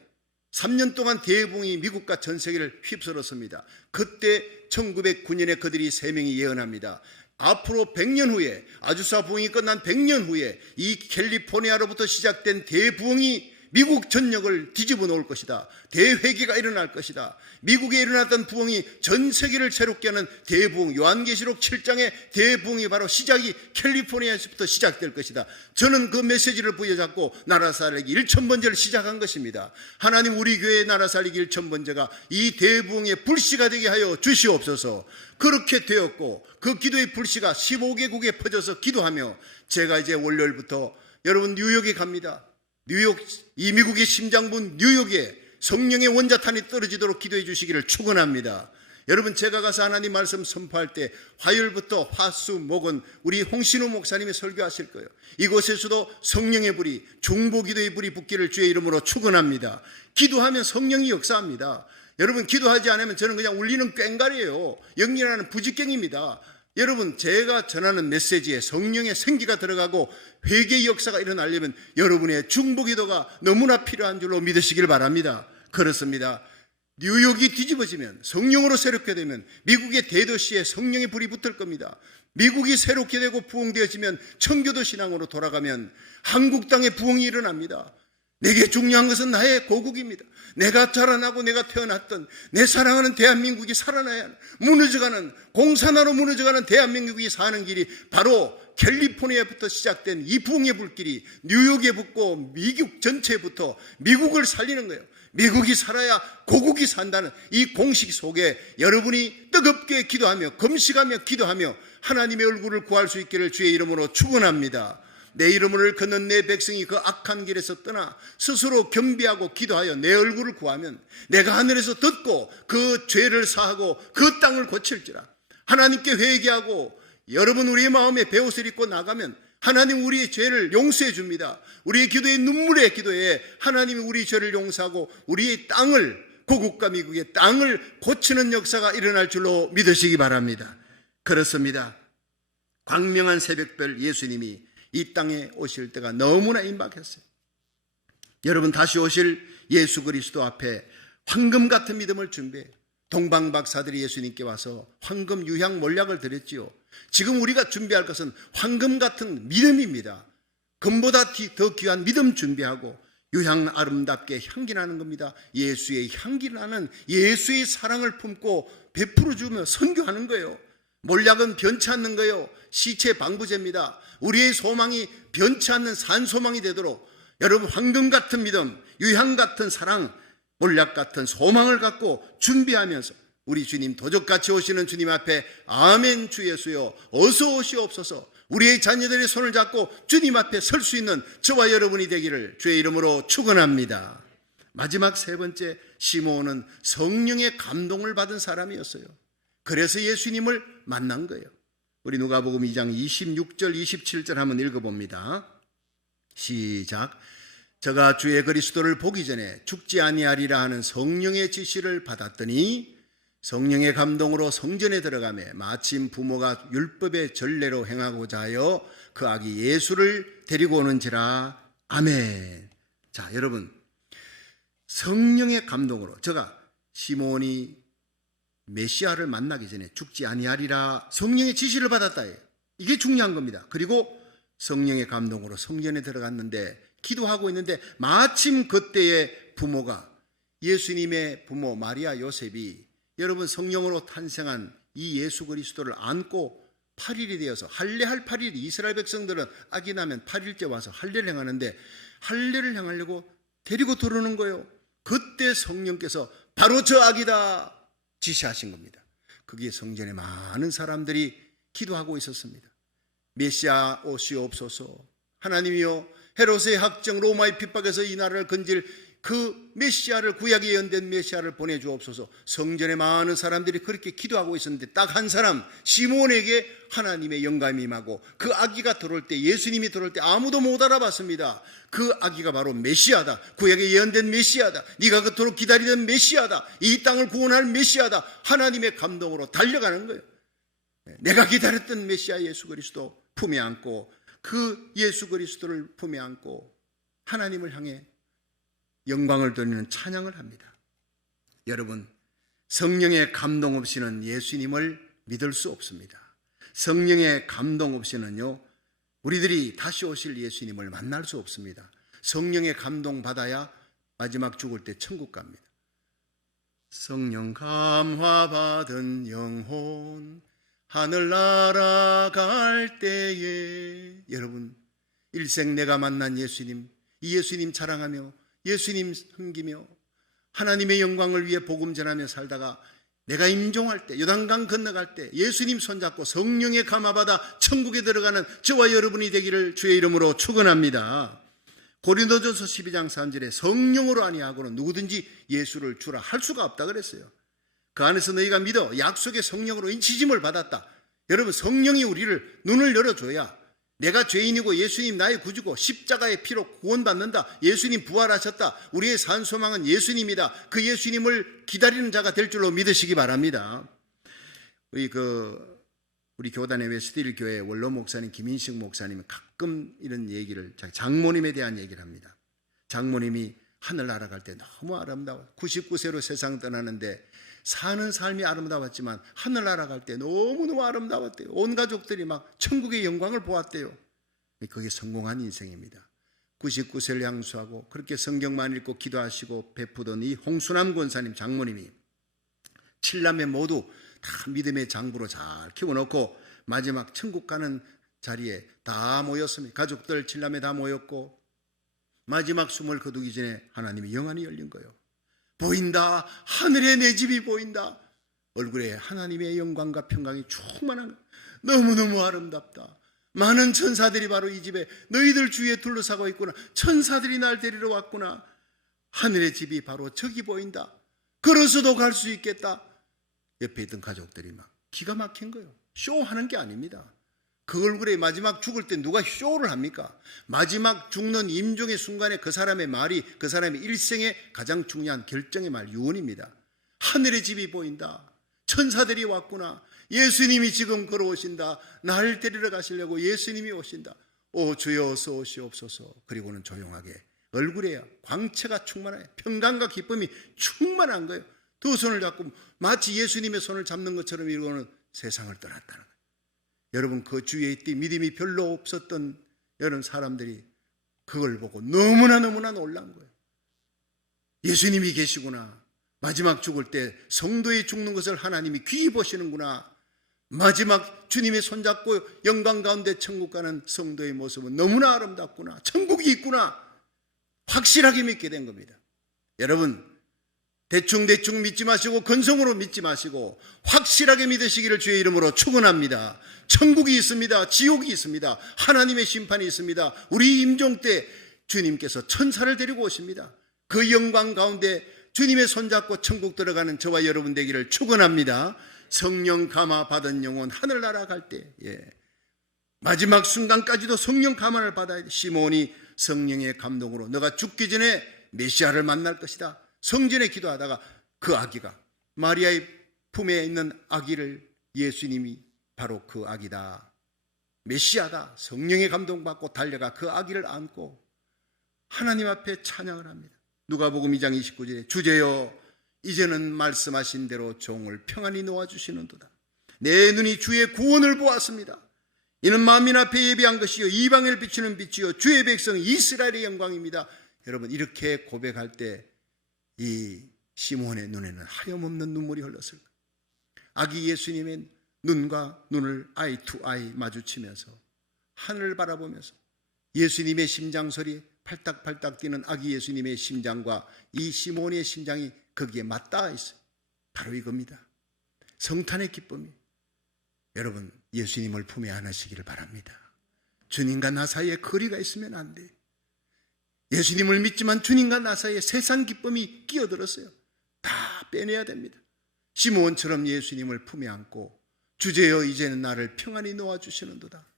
3년 동안 대부흥이 미국과 전 세계를 휩쓸었습니다. 그때 1909년에 그들이 3명이 예언합니다. 앞으로 100년 후에, 아주사 부흥이 끝난 100년 후에 이 캘리포니아로부터 시작된 대부흥이 미국 전역을 뒤집어 놓을 것이다. 대회개가 일어날 것이다. 미국에 일어났던 부흥이 전 세계를 새롭게 하는 대부흥, 요한계시록 7장의 대부흥이 바로 시작이 캘리포니아에서부터 시작될 것이다. 저는 그 메시지를 부여잡고 나라 살리기 1000번째를 시작한 것입니다. 하나님, 우리 교회의 나라 살리기 1000번째가 이 대부흥의 불씨가 되게 하여 주시옵소서. 그렇게 되었고, 그 기도의 불씨가 15개국에 퍼져서 기도하며, 제가 이제 월요일부터 여러분 뉴욕에 갑니다. 뉴욕, 이 미국의 심장부 뉴욕에 성령의 원자탄이 떨어지도록 기도해 주시기를 축원합니다. 여러분, 제가 가서 하나님 말씀 선포할 때 화요일부터 화수 목은 우리 홍신우 목사님이 설교하실 거예요. 이곳에서도 성령의 불이, 중보기도의 불이 붙기를 주의 이름으로 축원합니다. 기도하면 성령이 역사합니다. 여러분, 기도하지 않으면 저는 그냥 울리는 꽹과리예요. 영리라는 부지깽입니다. 여러분, 제가 전하는 메시지에 성령의 생기가 들어가고 회개의 역사가 일어나려면 여러분의 중보기도가 너무나 필요한 줄로 믿으시길 바랍니다. 그렇습니다. 뉴욕이 뒤집어지면, 성령으로 새롭게 되면 미국의 대도시에 성령의 불이 붙을 겁니다. 미국이 새롭게 되고 부흥되어지면, 청교도 신앙으로 돌아가면 한국 땅에 부흥이 일어납니다. 내게 중요한 것은 나의 고국입니다. 내가 자라나고 내가 태어났던 내 사랑하는 대한민국이 살아나야 하는, 무너져가는, 공산화로 무너져가는 대한민국이 사는 길이 바로 캘리포니아부터 시작된 이 부흥의 불길이 뉴욕에 붙고 미국 전체부터 미국을 살리는 거예요. 미국이 살아야 고국이 산다는 이 공식 속에 여러분이 뜨겁게 기도하며 금식하며 기도하며 하나님의 얼굴을 구할 수 있기를 주의 이름으로 축원합니다. 내 이름을 걷는 내 백성이 그 악한 길에서 떠나 스스로 겸비하고 기도하여 내 얼굴을 구하면 내가 하늘에서 듣고 그 죄를 사하고 그 땅을 고칠지라. 하나님께 회개하고 여러분 우리의 마음에 베옷을 입고 나가면 하나님 우리의 죄를 용서해 줍니다. 우리의 기도에 눈물의 기도에 하나님이 우리 죄를 용서하고 우리의 땅을, 고국과 미국의 땅을 고치는 역사가 일어날 줄로 믿으시기 바랍니다. 그렇습니다. 광명한 새벽별 예수님이 이 땅에 오실 때가 너무나 임박했어요. 여러분 다시 오실 예수 그리스도 앞에 황금 같은 믿음을 준비해요. 동방박사들이 예수님께 와서 황금 유향 몰약을 드렸지요. 지금 우리가 준비할 것은 황금 같은 믿음입니다. 금보다 더 귀한 믿음 준비하고 유향 아름답게 향기 나는 겁니다. 예수의 향기 나는 예수의 사랑을 품고 베풀어 주며 선교하는 거예요. 몰약은 변치 않는 거예요. 시체 방부제입니다. 우리의 소망이 변치 않는 산소망이 되도록 여러분 황금 같은 믿음, 유향 같은 사랑, 몰약 같은 소망을 갖고 준비하면서 우리 주님 도적같이 오시는 주님 앞에 아멘 주 예수여 어서 오시옵소서. 우리의 자녀들의 손을 잡고 주님 앞에 설 수 있는 저와 여러분이 되기를 주의 이름으로 축원합니다. 마지막 세 번째, 시므온은 성령의 감동을 받은 사람이었어요. 그래서 예수님을 만난 거예요. 우리 누가복음 2장 26절 27절 한번 읽어봅니다. 시작. 저가 주의 그리스도를 보기 전에 죽지 아니하리라 하는 성령의 지시를 받았더니 성령의 감동으로 성전에 들어가매 마침 부모가 율법의 전례로 행하고자 하여 그 아기 예수를 데리고 오는지라. 아멘. 자, 여러분 성령의 감동으로 저가 시므온이 메시아를 만나기 전에 죽지 아니하리라 성령의 지시를 받았다. 이게 중요한 겁니다. 그리고 성령의 감동으로 성전에 들어갔는데 기도하고 있는데 마침 그때의 부모가 예수님의 부모 마리아 요셉이 여러분 성령으로 탄생한 이 예수 그리스도를 안고 8일이 되어서 할례할 8일이 이스라엘 백성들은 아기 나면 8일째 와서 할례를 행하는데 할례를 행하려고 데리고 들어오는 거예요. 그때 성령께서 바로 저 아기다 지시하신 겁니다. 거기에 성전에 많은 사람들이 기도하고 있었습니다. 메시아 오시옵소서. 하나님이여 헤롯의 학정 로마의 핍박에서 이 나라를 건질 그 메시아를 구약에 예언된 메시아를 보내주옵소서. 성전에 많은 사람들이 그렇게 기도하고 있었는데 딱 한 사람 시므온에게 하나님의 영감이 임하고 그 아기가 들어올 때 예수님이 들어올 때 아무도 못 알아봤습니다. 그 아기가 바로 메시아다. 구약에 예언된 메시아다. 네가 그토록 기다리던 메시아다. 이 땅을 구원할 메시아다. 하나님의 감동으로 달려가는 거예요. 내가 기다렸던 메시아 예수 그리스도 품에 안고 그 예수 그리스도를 품에 안고 하나님을 향해 영광을 돌리는 찬양을 합니다. 여러분 성령의 감동 없이는 예수님을 믿을 수 없습니다. 성령의 감동 없이는요 우리들이 다시 오실 예수님을 만날 수 없습니다. 성령의 감동 받아야 마지막 죽을 때 천국 갑니다. 성령 감화 받은 영혼 하늘 날아갈 때에 여러분 일생 내가 만난 예수님, 이 예수님 자랑하며 예수님 섬기며 하나님의 영광을 위해 복음 전하며 살다가 내가 임종할 때 요단강 건너갈 때 예수님 손잡고 성령의 감화받아 천국에 들어가는 저와 여러분이 되기를 주의 이름으로 축원합니다. 고린도전서 12장 3절에 성령으로 아니하고는 누구든지 예수를 주라 할 수가 없다 그랬어요. 그 안에서 너희가 믿어 약속의 성령으로 인치심을 받았다. 여러분 성령이 우리를 눈을 열어줘야 내가 죄인이고 예수님 나의 구주고 십자가의 피로 구원받는다. 예수님 부활하셨다. 우리의 산 소망은 예수님이다. 그 예수님을 기다리는 자가 될 줄로 믿으시기 바랍니다. 우리 교단의 웨스트힐 교회 원로 목사님 김인식 목사님은 가끔 이런 얘기를 장모님에 대한 얘기를 합니다. 장모님이 하늘 날아갈 때 너무 아름다워 99세로 세상 떠나는데 사는 삶이 아름다웠지만 하늘 날아갈 때 너무너무 아름다웠대요. 온 가족들이 막 천국의 영광을 보았대요. 그게 성공한 인생입니다. 99세를 향수하고 그렇게 성경만 읽고 기도하시고 베푸던 이 홍순남 권사님 장모님이 7남매 모두 다 믿음의 장부로 잘 키워놓고 마지막 천국 가는 자리에 다 모였습니다. 가족들 7남매 다 모였고 마지막 숨을 거두기 전에 하나님의 영안이 열린 거예요. 보인다. 하늘에 내 집이 보인다. 얼굴에 하나님의 영광과 평강이 충만한, 너무너무 아름답다. 많은 천사들이 바로 이 집에 너희들 주위에 둘러싸고 있구나. 천사들이 날 데리러 왔구나. 하늘의 집이 바로 저기 보인다. 걸어서도 갈 수 있겠다. 옆에 있던 가족들이 막 기가 막힌 거예요. 쇼하는 게 아닙니다. 그 얼굴에 마지막 죽을 때 누가 쇼를 합니까? 마지막 죽는 임종의 순간에 그 사람의 말이 그 사람의 일생의 가장 중요한 결정의 말, 유언입니다. 하늘의 집이 보인다. 천사들이 왔구나. 예수님이 지금 걸어오신다. 나를 데리러 가시려고 예수님이 오신다. 오 주여 어서 오시옵소서. 그리고는 조용하게 얼굴에 광채가 충만해, 평강과 기쁨이 충만한 거예요. 두 손을 잡고 마치 예수님의 손을 잡는 것처럼 이러고는 세상을 떠났다는 거예요. 여러분, 그 주위에 있던 믿음이 별로 없었던 여러 사람들이 그걸 보고 너무나 놀란 거예요. 예수님이 계시구나. 마지막 죽을 때 성도의 죽는 것을 하나님이 귀히 보시는구나. 마지막 주님의 손잡고 영광 가운데 천국 가는 성도의 모습은 너무나 아름답구나. 천국이 있구나. 확실하게 믿게 된 겁니다. 여러분, 대충 믿지 마시고 근성으로 믿지 마시고 확실하게 믿으시기를 주의 이름으로 축원합니다. 천국이 있습니다. 지옥이 있습니다. 하나님의 심판이 있습니다. 우리 임종 때 주님께서 천사를 데리고 오십니다. 그 영광 가운데 주님의 손잡고 천국 들어가는 저와 여러분 되기를 축원합니다. 성령 감화 받은 영혼 하늘나라 갈 때 마지막 순간까지도 성령 감화를 받아야 돼. 시몬이 성령의 감동으로 너가 죽기 전에 메시아를 만날 것이다. 성전에 기도하다가 그 아기가, 마리아의 품에 있는 아기를 예수님이 바로 그 아기다, 메시아다, 성령의 감동받고 달려가 그 아기를 안고 하나님 앞에 찬양을 합니다. 누가복음 2장 29절에 주제여 이제는 말씀하신 대로 종을 평안히 놓아주시는도다. 내 눈이 주의 구원을 보았습니다. 이는 만민 앞에 예비한 것이요 이방을 비추는 빛이요 주의 백성 이스라엘의 영광입니다. 여러분, 이렇게 고백할 때 이 시몬의 눈에는 하염없는 눈물이 흘렀을 거예요. 아기 예수님의 눈과 눈을 아이 투 아이 마주치면서 하늘을 바라보면서 예수님의 심장 소리, 팔딱팔딱 뛰는 아기 예수님의 심장과 이 시몬의 심장이 거기에 맞닿아 있어요. 바로 이겁니다. 성탄의 기쁨이. 여러분, 예수님을 품에 안으시기를 바랍니다. 주님과 나 사이에 거리가 있으면 안 돼요. 예수님을 믿지만 주님과 나 사이에 세상 기쁨이 끼어들었어요. 다 빼내야 됩니다. 시므온처럼 예수님을 품에 안고 주제여 이제는 나를 평안히 놓아주시는도다.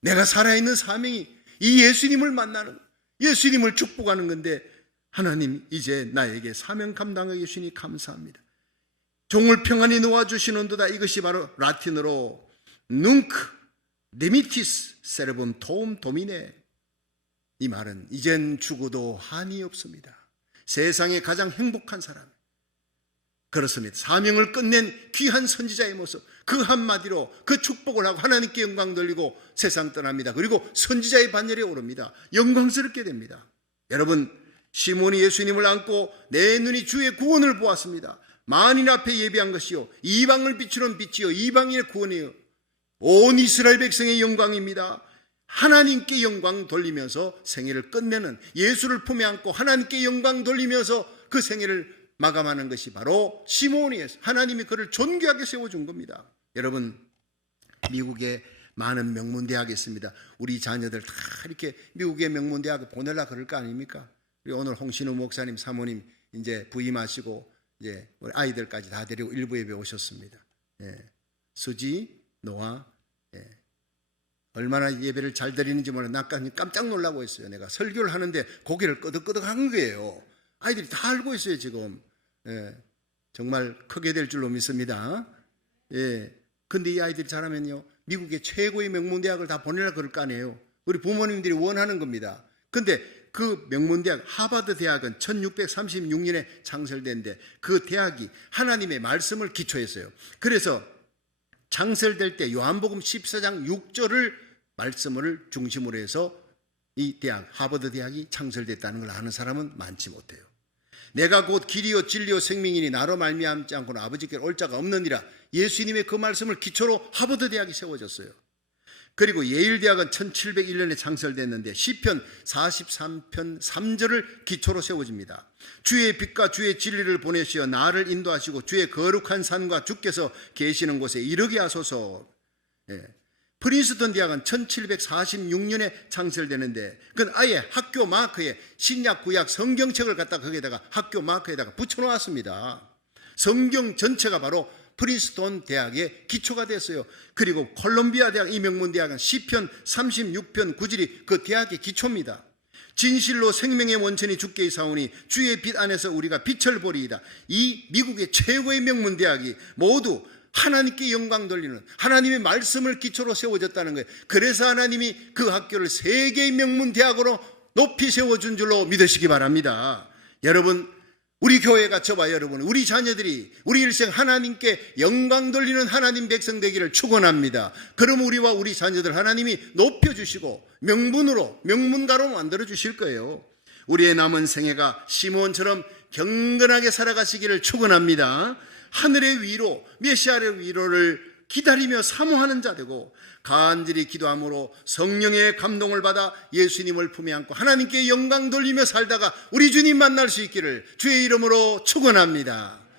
내가 살아있는 사명이 이 예수님을 만나는, 예수님을 축복하는 건데 하나님 이제 나에게 사명 감당하게 주시니 감사합니다. 종을 평안히 놓아주시는도다. 이것이 바로 라틴어로 눅 데미티스 세레본 토움 도미네. 이 말은 이젠 죽어도 한이 없습니다. 세상에 가장 행복한 사람, 그렇습니다. 사명을 끝낸 귀한 선지자의 모습, 그 한마디로 그 축복을 하고 하나님께 영광 돌리고 세상 떠납니다. 그리고 선지자의 반열에 오릅니다. 영광스럽게 됩니다. 여러분, 시몬이 예수님을 안고 내 눈이 주의 구원을 보았습니다. 만인 앞에 예비한 것이요 이방을 비추는 빛이요 이방인의 구원이요 온 이스라엘 백성의 영광입니다. 하나님께 영광 돌리면서 생애를 끝내는, 예수를 품에 안고 하나님께 영광 돌리면서 그 생애를 마감하는 것이 바로 시몬이에요. 하나님이 그를 존귀하게 세워준 겁니다. 여러분, 미국에 많은 명문대학이 있습니다. 우리 자녀들 다 이렇게 미국의 명문대학에 보내려 그럴 거 아닙니까? 그리고 오늘 홍신우 목사님 사모님 이제 부임하시고 이제 우리 아이들까지 다 데리고 일부 예배 오셨습니다. 수지, 노아, 얼마나 예배를 잘 드리는지 몰라. 나 깜짝 놀라고 있어요. 내가 설교를 하는데 고개를 끄덕끄덕 한 거예요. 아이들이 다 알고 있어요 지금. 정말 크게 될 줄로 믿습니다. 근데 이 아이들이 잘하면요 미국의 최고의 명문대학을 다 보내라 그럴 거 아니에요. 우리 부모님들이 원하는 겁니다. 근데 그 명문대학 하버드 대학은 1636년에 창설된데 그 대학이 하나님의 말씀을 기초했어요. 그래서 창설될 때 요한복음 14장 6절을 말씀을 중심으로 해서 이 대학, 하버드 대학이 창설됐다는 걸 아는 사람은 많지 못해요. 내가 곧 길이요 진리요 생명이니 나로 말미암지 않고는 아버지께 올 자가 없느니라. 예수님의 그 말씀을 기초로 하버드 대학이 세워졌어요. 그리고 예일대학은 1701년에 창설됐는데 시편 43편 3절을 기초로 세워집니다. 주의 빛과 주의 진리를 보내시어 나를 인도하시고 주의 거룩한 산과 주께서 계시는 곳에 이르게 하소서. 프린스턴 대학은 1746년에 창설되는데 그건 아예 학교 마크에 신약 구약 성경책을 갖다가 거기에다가 학교 마크에다가 붙여놓았습니다. 성경 전체가 바로 프린스턴 대학의 기초가 됐어요. 그리고 콜롬비아 대학 이 명문 대학은 시편 36편 9절이 그 대학의 기초입니다. 진실로 생명의 원천이 주께 있사오니 주의 빛 안에서 우리가 빛을 보리이다. 이 미국의 최고의 명문 대학이 모두 하나님께 영광 돌리는 하나님의 말씀을 기초로 세워졌다는 거예요. 그래서 하나님이 그 학교를 세계의 명문 대학으로 높이 세워준 줄로 믿으시기 바랍니다. 여러분, 우리 교회가 저와 여러분, 우리 자녀들이 우리 일생 하나님께 영광 돌리는 하나님 백성 되기를 축원합니다. 그럼 우리와 우리 자녀들 하나님이 높여주시고 명문가로 만들어 주실 거예요. 우리의 남은 생애가 시몬처럼 경건하게 살아가시기를 축원합니다. 하늘의 위로, 메시아의 위로를 기다리며 사모하는 자 되고 간절히 기도함으로 성령의 감동을 받아 예수님을 품에 안고 하나님께 영광 돌리며 살다가 우리 주님 만날 수 있기를 주의 이름으로 축원합니다.